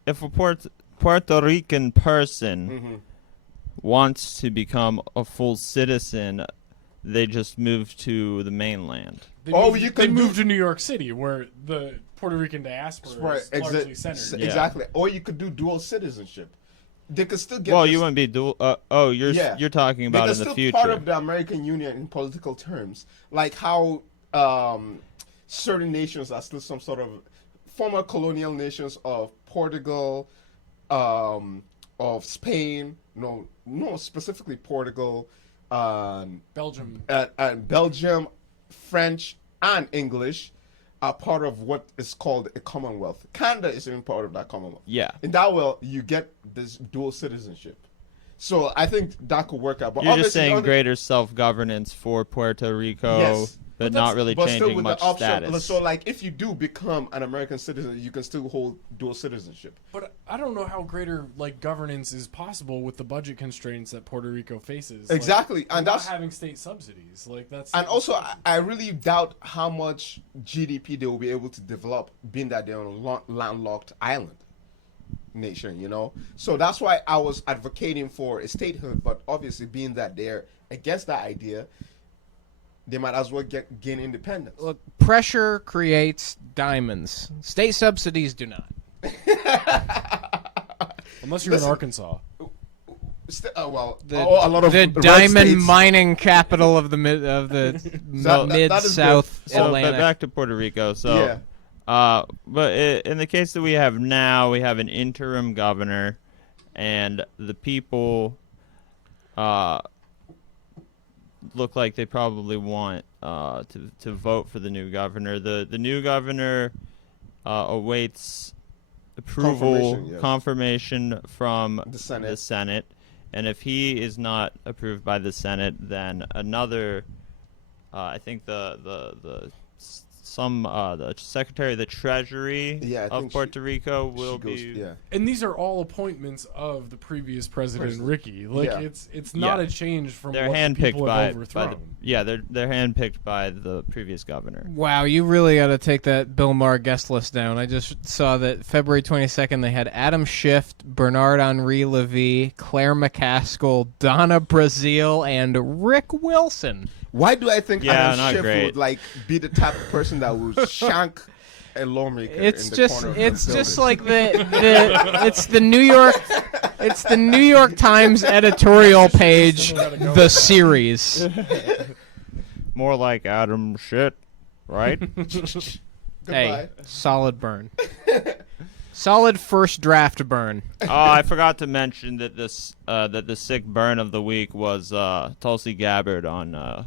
if a Puerto Rican person wants to become a full citizen, they just move to the mainland. They move to New York City, where the Puerto Rican diaspora is largely centered. Exactly. Or you could do dual citizenship. They could still get. Well, you wouldn't be dual. You're talking about in the future. Part of the American Union in political terms, like how certain nations are still some sort of former colonial nations of Portugal, of Spain. No, specifically Portugal, Belgium, and Belgium, French, and English are part of what is called a Commonwealth. Canada is even part of that Commonwealth. Yeah. In that way, you get this dual citizenship. So I think that could work out. But You're just saying greater self-governance for Puerto Rico, yes, but not really changing much option, status. So, like, if you do become an American citizen, you can still hold dual citizenship. But I don't know how greater governance is possible with the budget constraints that Puerto Rico faces. Exactly, and not that's having state subsidies. And also, I really doubt how much GDP they will be able to develop, being that they're on a landlocked island nation. So that's why I was advocating for a statehood. But obviously, being that they're against that idea, they might as well gain independence. Look, pressure creates diamonds. State subsidies do not. Unless you're in Arkansas. A lot of the diamond mining capital of the mid-south Atlantic. But back to Puerto Rico. So, but in the case that we have now, we have an interim governor, and the people look like they probably want to vote for the new governor. The new governor awaits confirmation from the Senate, and if he is not approved by the Senate, then another, I think the Secretary of the Treasury of Puerto Rico will be. And these are all appointments of the previous president, Ricky. It's not a change from what the people have overthrown. They're handpicked by the previous governor. Wow, you really got to take that Bill Maher guest list down. I just saw that February 22nd they had Adam Schiff, Bernard Henri Levy, Claire McCaskill, Donna Brazile, and Rick Wilson. Why do I think Adam Schiff would be the type of person that would shank a lawmaker in the corner of it's the just building? like it's the New York Times editorial page, the series. More like Adam shit, right? Hey, solid burn. Solid first draft burn. Oh, I forgot to mention that the sick burn of the week was Tulsi Gabbard on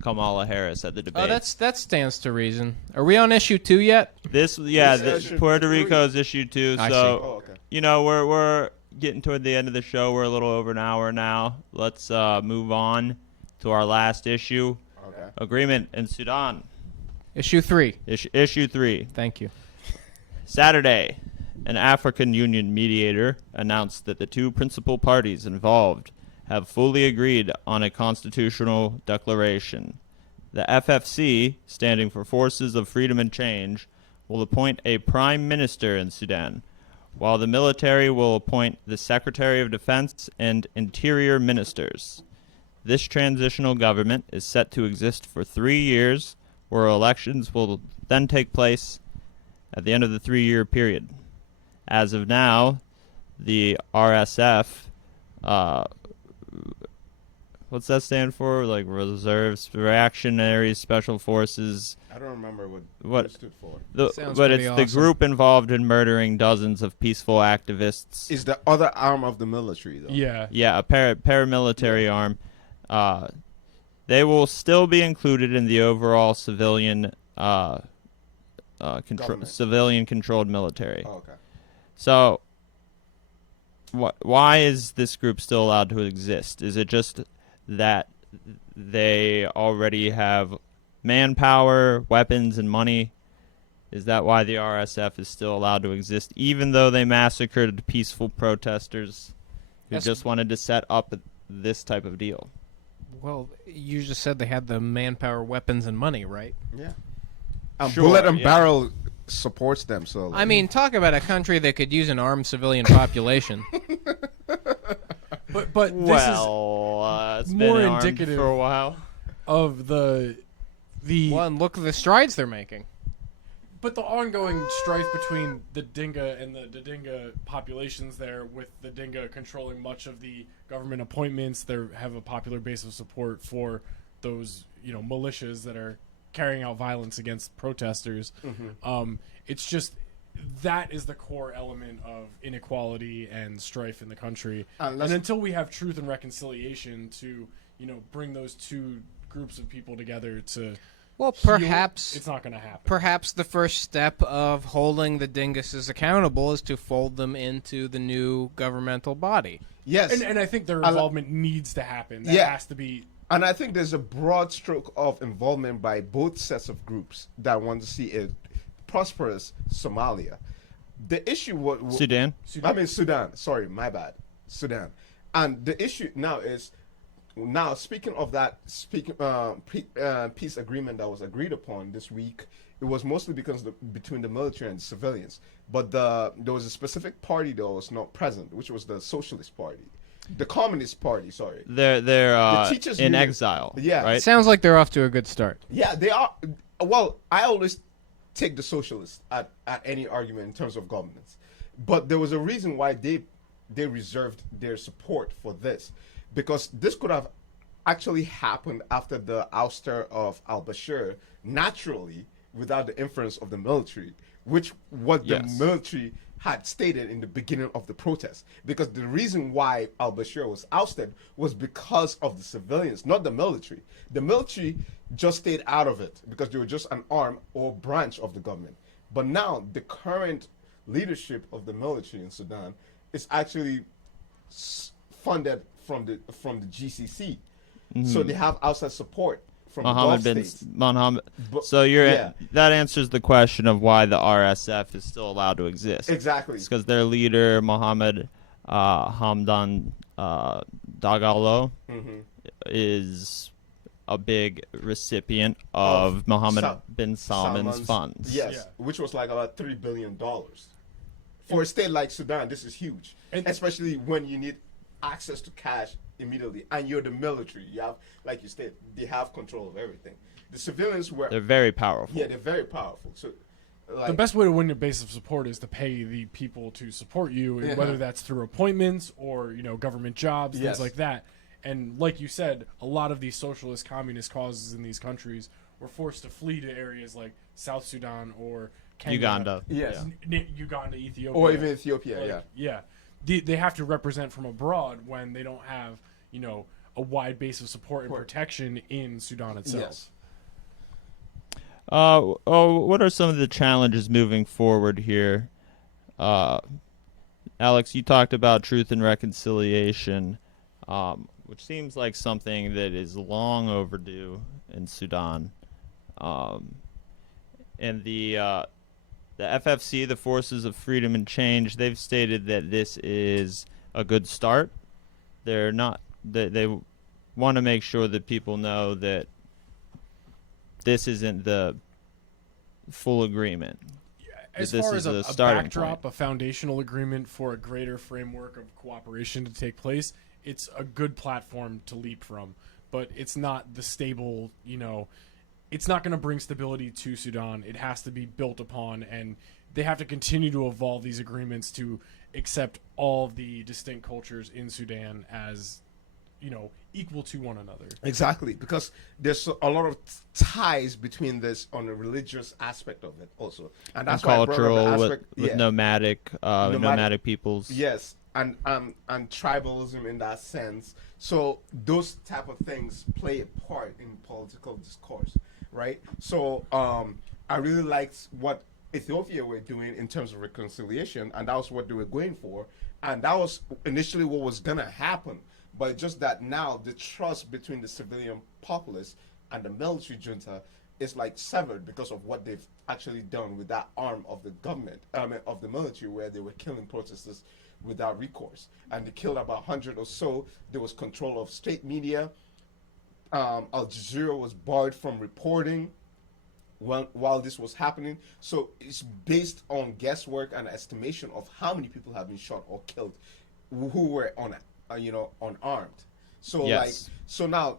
Kamala Harris at the debate. Oh, that stands to reason. Are we on issue 2 yet? Puerto Rico's issue 2. I So, see. We're getting toward the end of the show. We're a little over an hour now. Let's move on to our last issue. Okay. Agreement in Sudan. Issue 3. Issue 3. Thank you. Saturday, an African Union mediator announced that the two principal parties involved have fully agreed on a constitutional declaration. The FFC, standing for Forces of Freedom and Change, will appoint a prime minister in Sudan, while the military will appoint the Secretary of Defense and Interior Ministers. This transitional government is set to exist for 3 years, where elections will then take place at the end of the 3-year period. As of now, the RSF, what's that stand for? Like Reserves, Reactionary Special Forces. I don't remember what it stood for. But it's the group involved in murdering dozens of peaceful activists. Is the other arm of the military, though? Yeah, a paramilitary arm. They will still be included in the overall civilian civilian-controlled military. Oh, okay. So, why is this group still allowed to exist? Is it just that they already have manpower, weapons, and money? Is that why the RSF is still allowed to exist, even though they massacred peaceful protesters who just wanted to set up this type of deal? Well, you just said they had the manpower, weapons, and money, right? Yeah. Bullet and barrel supports them. So I mean, talk about a country that could use an armed civilian population. But this it's is more been armed indicative for a while of the one. Look at the strides they're making. But the ongoing strife between the Dinka and the Dinka populations there, with the Dinka controlling much of the government appointments, they have a popular base of support for those, militias that are carrying out violence against protesters. It's just that is the core element of inequality and strife in the country. And until we have truth and reconciliation to, bring those two groups of people together to perhaps it's not going to happen. Perhaps the first step of holding the Dinguses accountable is to fold them into the new governmental body. Yes, and I think their involvement needs to happen. That has to be. And I think there's a broad stroke of involvement by both sets of groups that want to see a prosperous Somalia. The issue Sudan. I mean Sudan. Sorry, my bad. Sudan. And the issue now is, speaking of that peace agreement that was agreed upon this week, it was mostly because between the military and the civilians. But there was a specific party that was not present, which was the Socialist Party. The Communist Party, sorry. They're the teachers in union. Exile. Yeah. Right? Sounds like they're off to a good start. Yeah, they are. Well, I always take the socialists at any argument in terms of governance. But there was a reason why they reserved their support for this. Because this could have actually happened after the ouster of al-Bashir naturally, without the influence of the military, which what the military had stated in the beginning of the protest. Because the reason why al-Bashir was ousted was because of the civilians, not the military. The military just stayed out of it because they were just an arm or branch of the government. But now the current leadership of the military in Sudan is actually funded from the GCC. So they have outside support from Mohammed the bin Gulf states. Mohammed. So that answers the question of why the RSF is still allowed to exist. Exactly. It's because their leader Mohammed Hamdan Dagalo is a big recipient of Mohammed bin Salman's funds. Yes, which was like about $3 billion. For a state like Sudan, this is huge, especially when you need access to cash immediately, and you're the military. You have, like you said, they have control of everything. The civilians they're very powerful. Yeah, they're very powerful. So, the best way to win your base of support is to pay the people to support you, and whether that's through appointments or government jobs, things like that. And like you said, a lot of these socialist, communist causes in these countries were forced to flee to areas like South Sudan or Kenya, Uganda, Uganda, Ethiopia, or even Ethiopia. They have to represent from abroad when they don't have a wide base of support and protection in Sudan itself. Yes. What are some of the challenges moving forward here? Alex, you talked about truth and reconciliation, which seems like something that is long overdue in Sudan. And the FFC, the Forces of Freedom and Change, they've stated that this is a good start. They're not they want to make sure that people know that this isn't the full agreement. As This far is as a a starting backdrop, point. a foundational agreement for a greater framework of cooperation to take place, it's a good platform to leap from. But it's not the stable, it's not going to bring stability to Sudan. It has to be built upon, and they have to continue to evolve these agreements to accept all the distinct cultures in Sudan as, equal to one another. Exactly, because there's a lot of ties between this on the religious aspect of it also, and that's why I brought up the cultural aspect, with nomadic peoples. Yes, and tribalism in that sense. So those type of things play a part in political discourse, right? So I really liked what Ethiopia were doing in terms of reconciliation, and that was what they were going for, and that was initially what was gonna happen. But just that now the trust between the civilian populace and the military junta is like severed because of what they've actually done with that arm of the government, of the military, where they were killing protesters without recourse. And they killed about 100 or so. There was control of state media. Al Jazeera was barred from reporting while this was happening. So it's based on guesswork and estimation of how many people have been shot or killed who were unarmed. So Yes. so now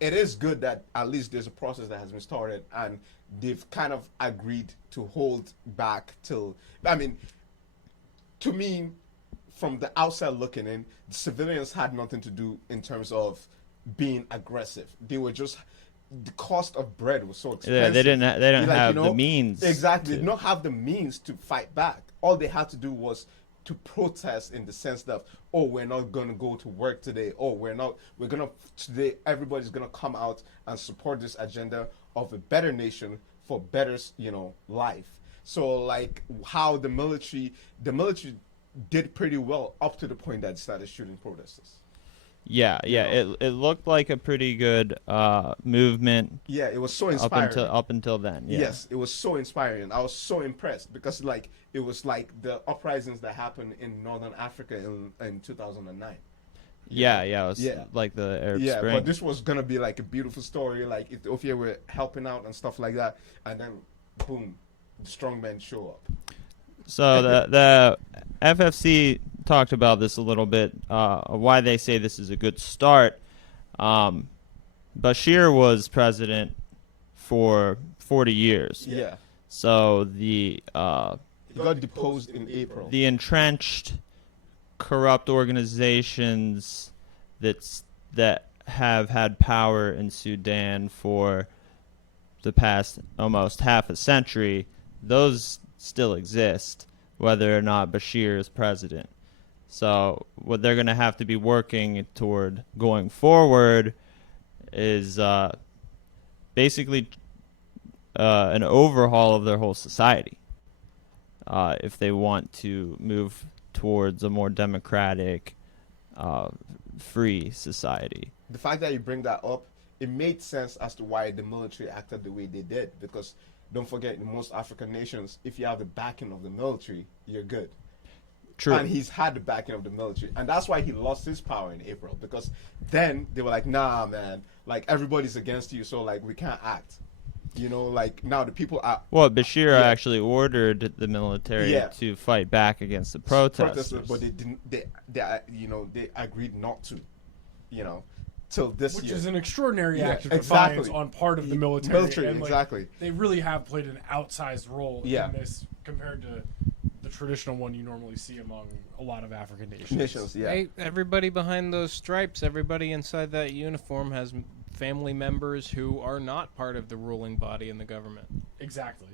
it is good that at least there's a process that has been started, and they've kind of agreed to hold back till, to me, from the outside looking in, the civilians had nothing to do in terms of being aggressive. They were just, the cost of bread was so expensive. Yeah, they didn't have the means. Exactly, they to- did not have the means to fight back. All they had to do was to protest, in the sense that, oh, we're not going to go to work today. Oh, today everybody's going to come out and support this agenda of a better nation for better, life. So like how the military did pretty well up to the point that it started shooting protesters. Yeah. It looked like a pretty good movement. Yeah, it was so inspiring. Up until then. Yeah. Yes, it was so inspiring. I was so impressed because it was like the uprisings that happened in Northern Africa in 2009. Yeah, it was like the Arab Spring. But this was gonna be like a beautiful story. Like Ethiopia were helping out and stuff like that, and then boom, the strongmen show up. So the FFC talked about this a little bit, why they say this is a good start. Bashir was president for 40 years. Yeah. So he got deposed in April. The entrenched, corrupt organizations that have had power in Sudan for the past almost half a century, those still exist, whether or not Bashir is president. So what they're going to have to be working toward going forward is basically an overhaul of their whole society if they want to move towards a more democratic, free society. The fact that you bring that up, it made sense as to why the military acted the way they did, because don't forget, in most African nations, if you have the backing of the military, you're good. True. And he's had the backing of the military. And that's why he lost his power in April, because then they were like, nah, man, like everybody's against you, so like we can't act. Like now the people are... Well, Bashir actually ordered the military to fight back against the protesters. But they didn't, they agreed not to, till this Which year. is an extraordinary act of defiance on part of the military. And, exactly. They really have played an outsized role in this compared to the traditional one you normally see among a lot of African nations. Hey, everybody behind those stripes, everybody inside that uniform has family members who are not part of the ruling body in the government. Exactly.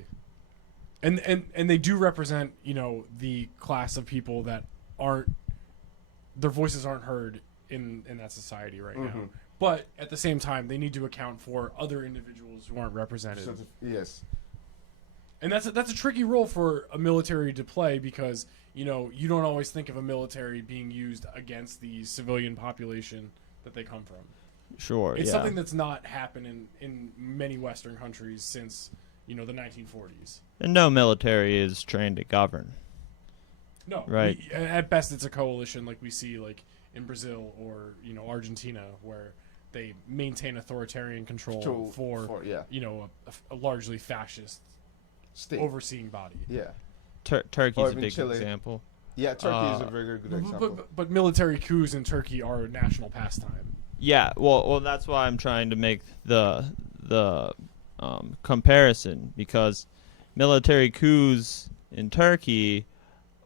And they do represent, the class of people that their voices aren't heard in that society right now. But at the same time, they need to account for other individuals who aren't represented. Yes. And that's a tricky role for a military to play, because you don't always think of a military being used against the civilian population that they come from. Sure, It's something that's not happened in many Western countries since the 1940s. And no military is trained to govern. No, right. At best, it's a coalition, like we see, like in Brazil or Argentina, where they maintain authoritarian control for a largely fascist state overseeing body. Yeah. Turkey's a big example. Yeah, Turkey is a very good example. But military coups in Turkey are a national pastime. Yeah, well, that's why I'm trying to make the comparison, because military coups in Turkey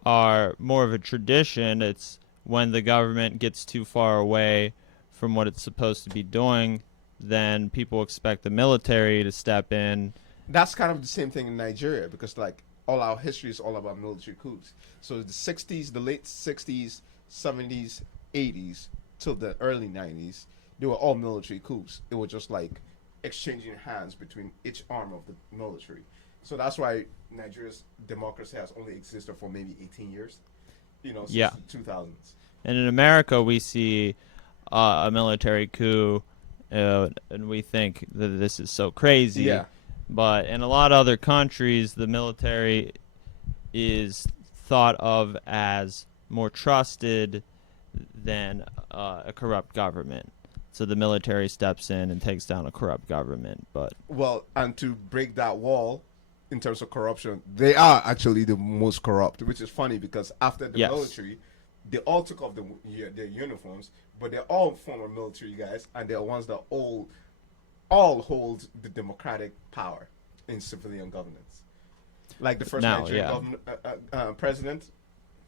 are more of a tradition. It's when the government gets too far away from what it's supposed to be doing, then people expect the military to step in. That's kind of the same thing in Nigeria, because like all our history is all about military coups. So the late 60s, 70s, 80s till the early 90s, they were all military coups. It was just like exchanging hands between each arm of the military. So that's why Nigeria's democracy has only existed for maybe 18 years, since the 2000s. And in America, we see a military coup, and we think that this is so crazy. Yeah. But in a lot of other countries, the military is thought of as more trusted than a corrupt government. So the military steps in and takes down a corrupt government. And to break that wall in terms of corruption, they are actually the most corrupt, which is funny because after the military, they all took off their uniforms, but they're all former military guys, and they're ones that all hold the democratic power in civilian governance. Like the first Nigerian president,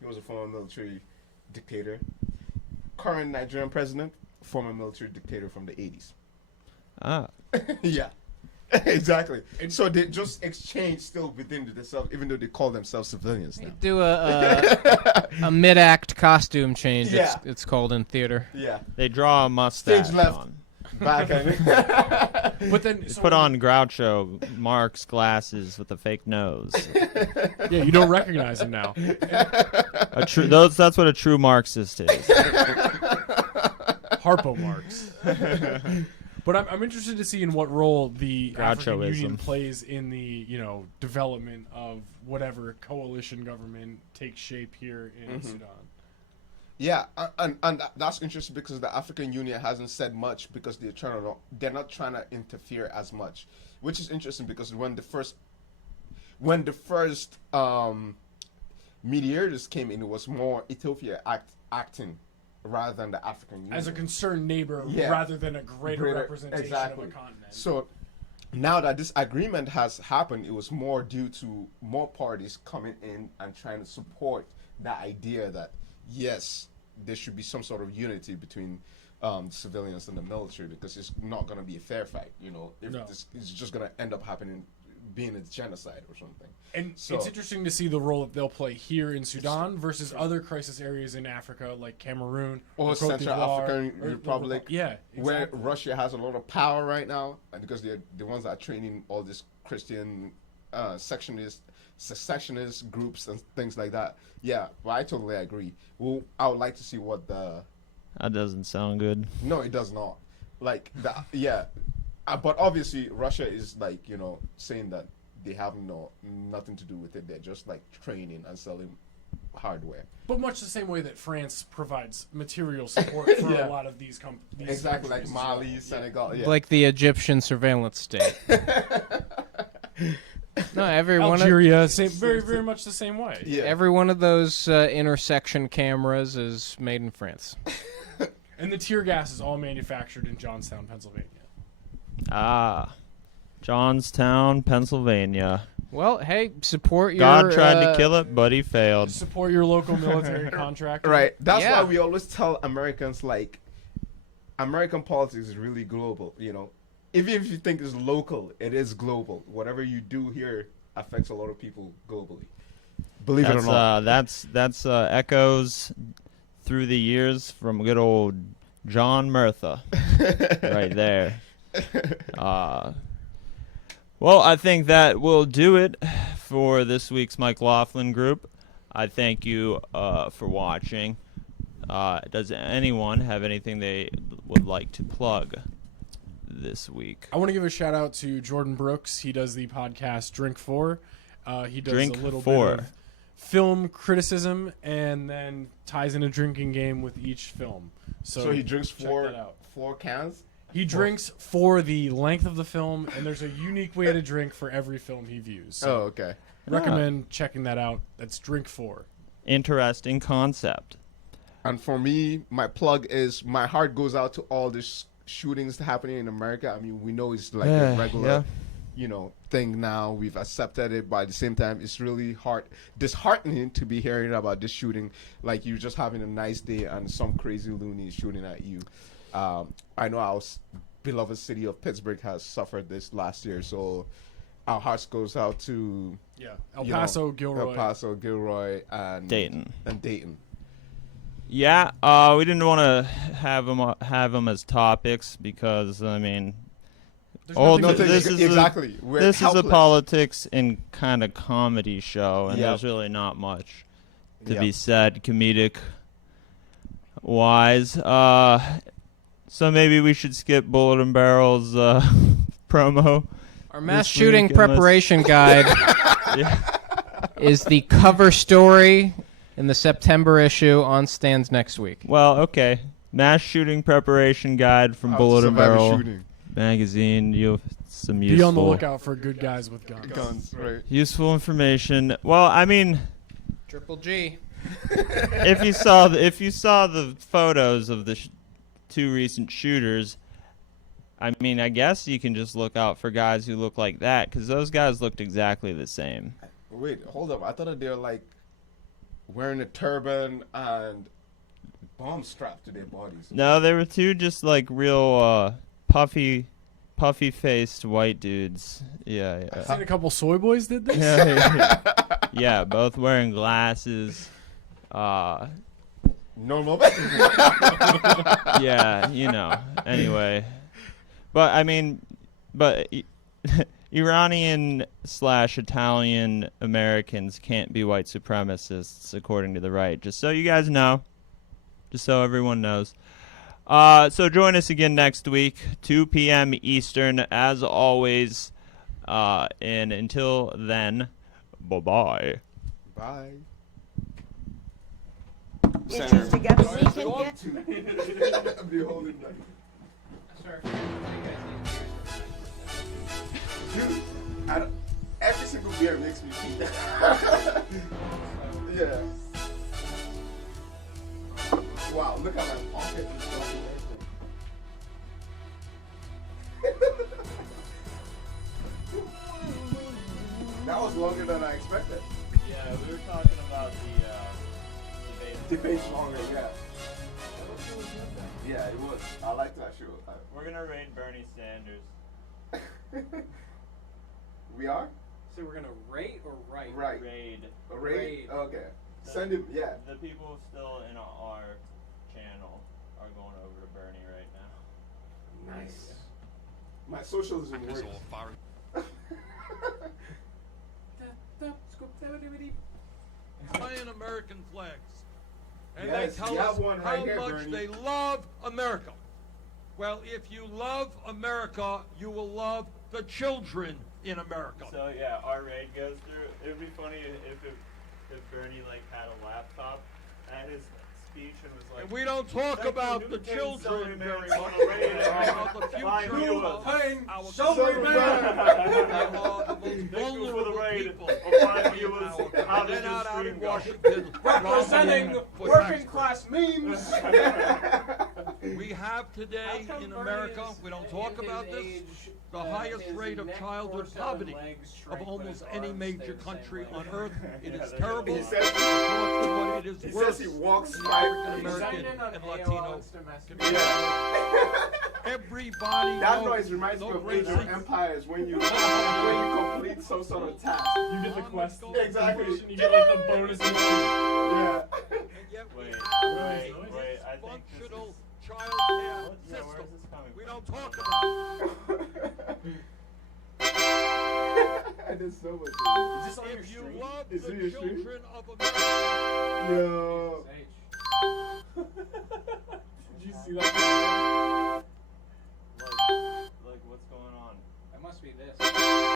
he was a former military dictator. Current Nigerian president, former military dictator from the 80s. Ah. Yeah. Exactly. And so they just exchange still within themselves, even though they call themselves civilians now. Do a mid-act costume change. Yeah. It's called in theater. Yeah. They draw a mustache Stage left. on. Back But then put on Groucho Marx glasses with a fake nose. Yeah, you don't recognize him now. That's what a true Marxist is. Harpo Marx. But I'm interested to see in what role the African Union plays in the development of whatever coalition government takes shape here in Sudan. Yeah, and that's interesting because the African Union hasn't said much because they're not trying to interfere as much, which is interesting because when the first mediators came in, it was more Ethiopia acting rather than the African Union. As a concerned neighbor rather than a greater representation of a continent. So now that this agreement has happened, it was more due to more parties coming in and trying to support the idea that yes, there should be some sort of unity between civilians and the military, because it's not going to be a fair fight. It's just going to end up being a genocide or something. And it's interesting to see the role that they'll play here in Sudan versus other crisis areas in Africa like Cameroon or Central African Republic, exactly. Where Russia has a lot of power right now, and because they're the ones that are training all these Christian secessionist groups and things like that. Yeah, well, I totally agree. Well, I would like to see what the... That doesn't sound good. No, it does not. But obviously Russia is saying that they have nothing to do with it. They're just training and selling hardware. But much the same way that France provides material support for a lot of these companies. Exactly, like Mali, Senegal. Yeah. Like the Egyptian surveillance state. No, Algeria, very, very much the same way. Yeah. Every one of those intersection cameras is made in France. And the tear gas is all manufactured in Johnstown, Pennsylvania. Ah, Johnstown, Pennsylvania. Well, hey, support your... God tried to kill it, but he failed. Support your local military contractor. Right. That's why we always tell Americans, American politics is really global, Even if you think it's local, it is global. Whatever you do here affects a lot of people globally. Believe it or not. That's echoes through the years from good old John Murtha right there. Well, I think that will do it for this week's MikeLaughlin group. I thank you for watching. Does anyone have anything they would like to plug this week? I want to give a shout out to Jordan Brooks. He does the podcast Drink 4. He does Drink a little 4. bit of film criticism and then ties in a drinking game with each film. So he drinks check four that out. cans? He drinks for the length of the film, and there's a unique way to drink for every film he views. So okay. Recommend checking that out. That's Drink 4. Interesting concept. And for me, my plug is my heart goes out to all the shootings happening in America. I mean, we know it's like a regular, thing now. We've accepted it, but at the same time, it's really disheartening to be hearing about this shooting. Like you're just having a nice day and some crazy loony is shooting at you. I know our beloved city of Pittsburgh has suffered this last year, so our hearts goes out to El Paso, Gilroy, and Dayton. Yeah, we didn't want to have them as topics because I mean, this is a politics and kind of comedy show, and there's really not much to be said comedic wise. So maybe we should skip Bullet and Barrel's promo. Our mass shooting preparation guide is the cover story in the September issue on stands next week. Well, okay. Mass shooting preparation guide from Bullet and Barrel magazine. Some useful. Be on the lookout for good guys with guns. Right. Useful information. Well, I mean, Triple G. if you saw the photos of the two recent shooters, I mean, I guess you can just look out for guys who look like that because those guys looked exactly the same. Wait, hold up. I thought that they were like wearing a turban and bomb strapped to their bodies. No, they were two just like real puffy-faced white dudes. Yeah. I've seen a couple soy boys did this. Yeah, both wearing glasses. Normal. Yeah, Anyway, but I mean, Iranian/Italian Americans can't be white supremacists according to the right. Just so you guys know. Just so everyone knows. So join us again next week, 2 p.m. Eastern, as always. And until then, bye-bye. Bye. Inches together. We can get. Dude, every single beer makes me pee. Yeah. Wow, look at my pocket. That was longer than I expected. Yeah, we were talking about the Debate's longer, yeah. Yeah, it was. I like that show. We're gonna raid Bernie Sanders. We are? So we're gonna rate or write? Right. Raid. A raid? Okay. Send him, yeah. The people still in our channel are going over to Bernie right now. Nice. My socialism works. Flying American flags. And Yes, they tell you us have one how right here, much Bernie. they love America. Well, if you love America, you will love the children in America. So yeah, our raid goes through. It would be funny if Bernie had a laptop at his speech and was like. And we don't talk about the children very much. About the future of our country. They're not out in Washington representing working class memes. We have today in America, we don't talk about this, the highest rate of childhood poverty of almost any major country on earth. It is terrible. It is worse he walks in the African American and Latino community. Everybody That knows noise reminds me no of Age of racism. Empires when you complete some sort of task. You get the quest. Exactly. You get the bonus. Yeah. And yet we Wait, have wait, a wait, I think this dysfunctional is- child care Yeah, system. where is this coming We from? don't talk about it. There's so much. If you love Is the it your stream? children of America, Yo. Did you see that?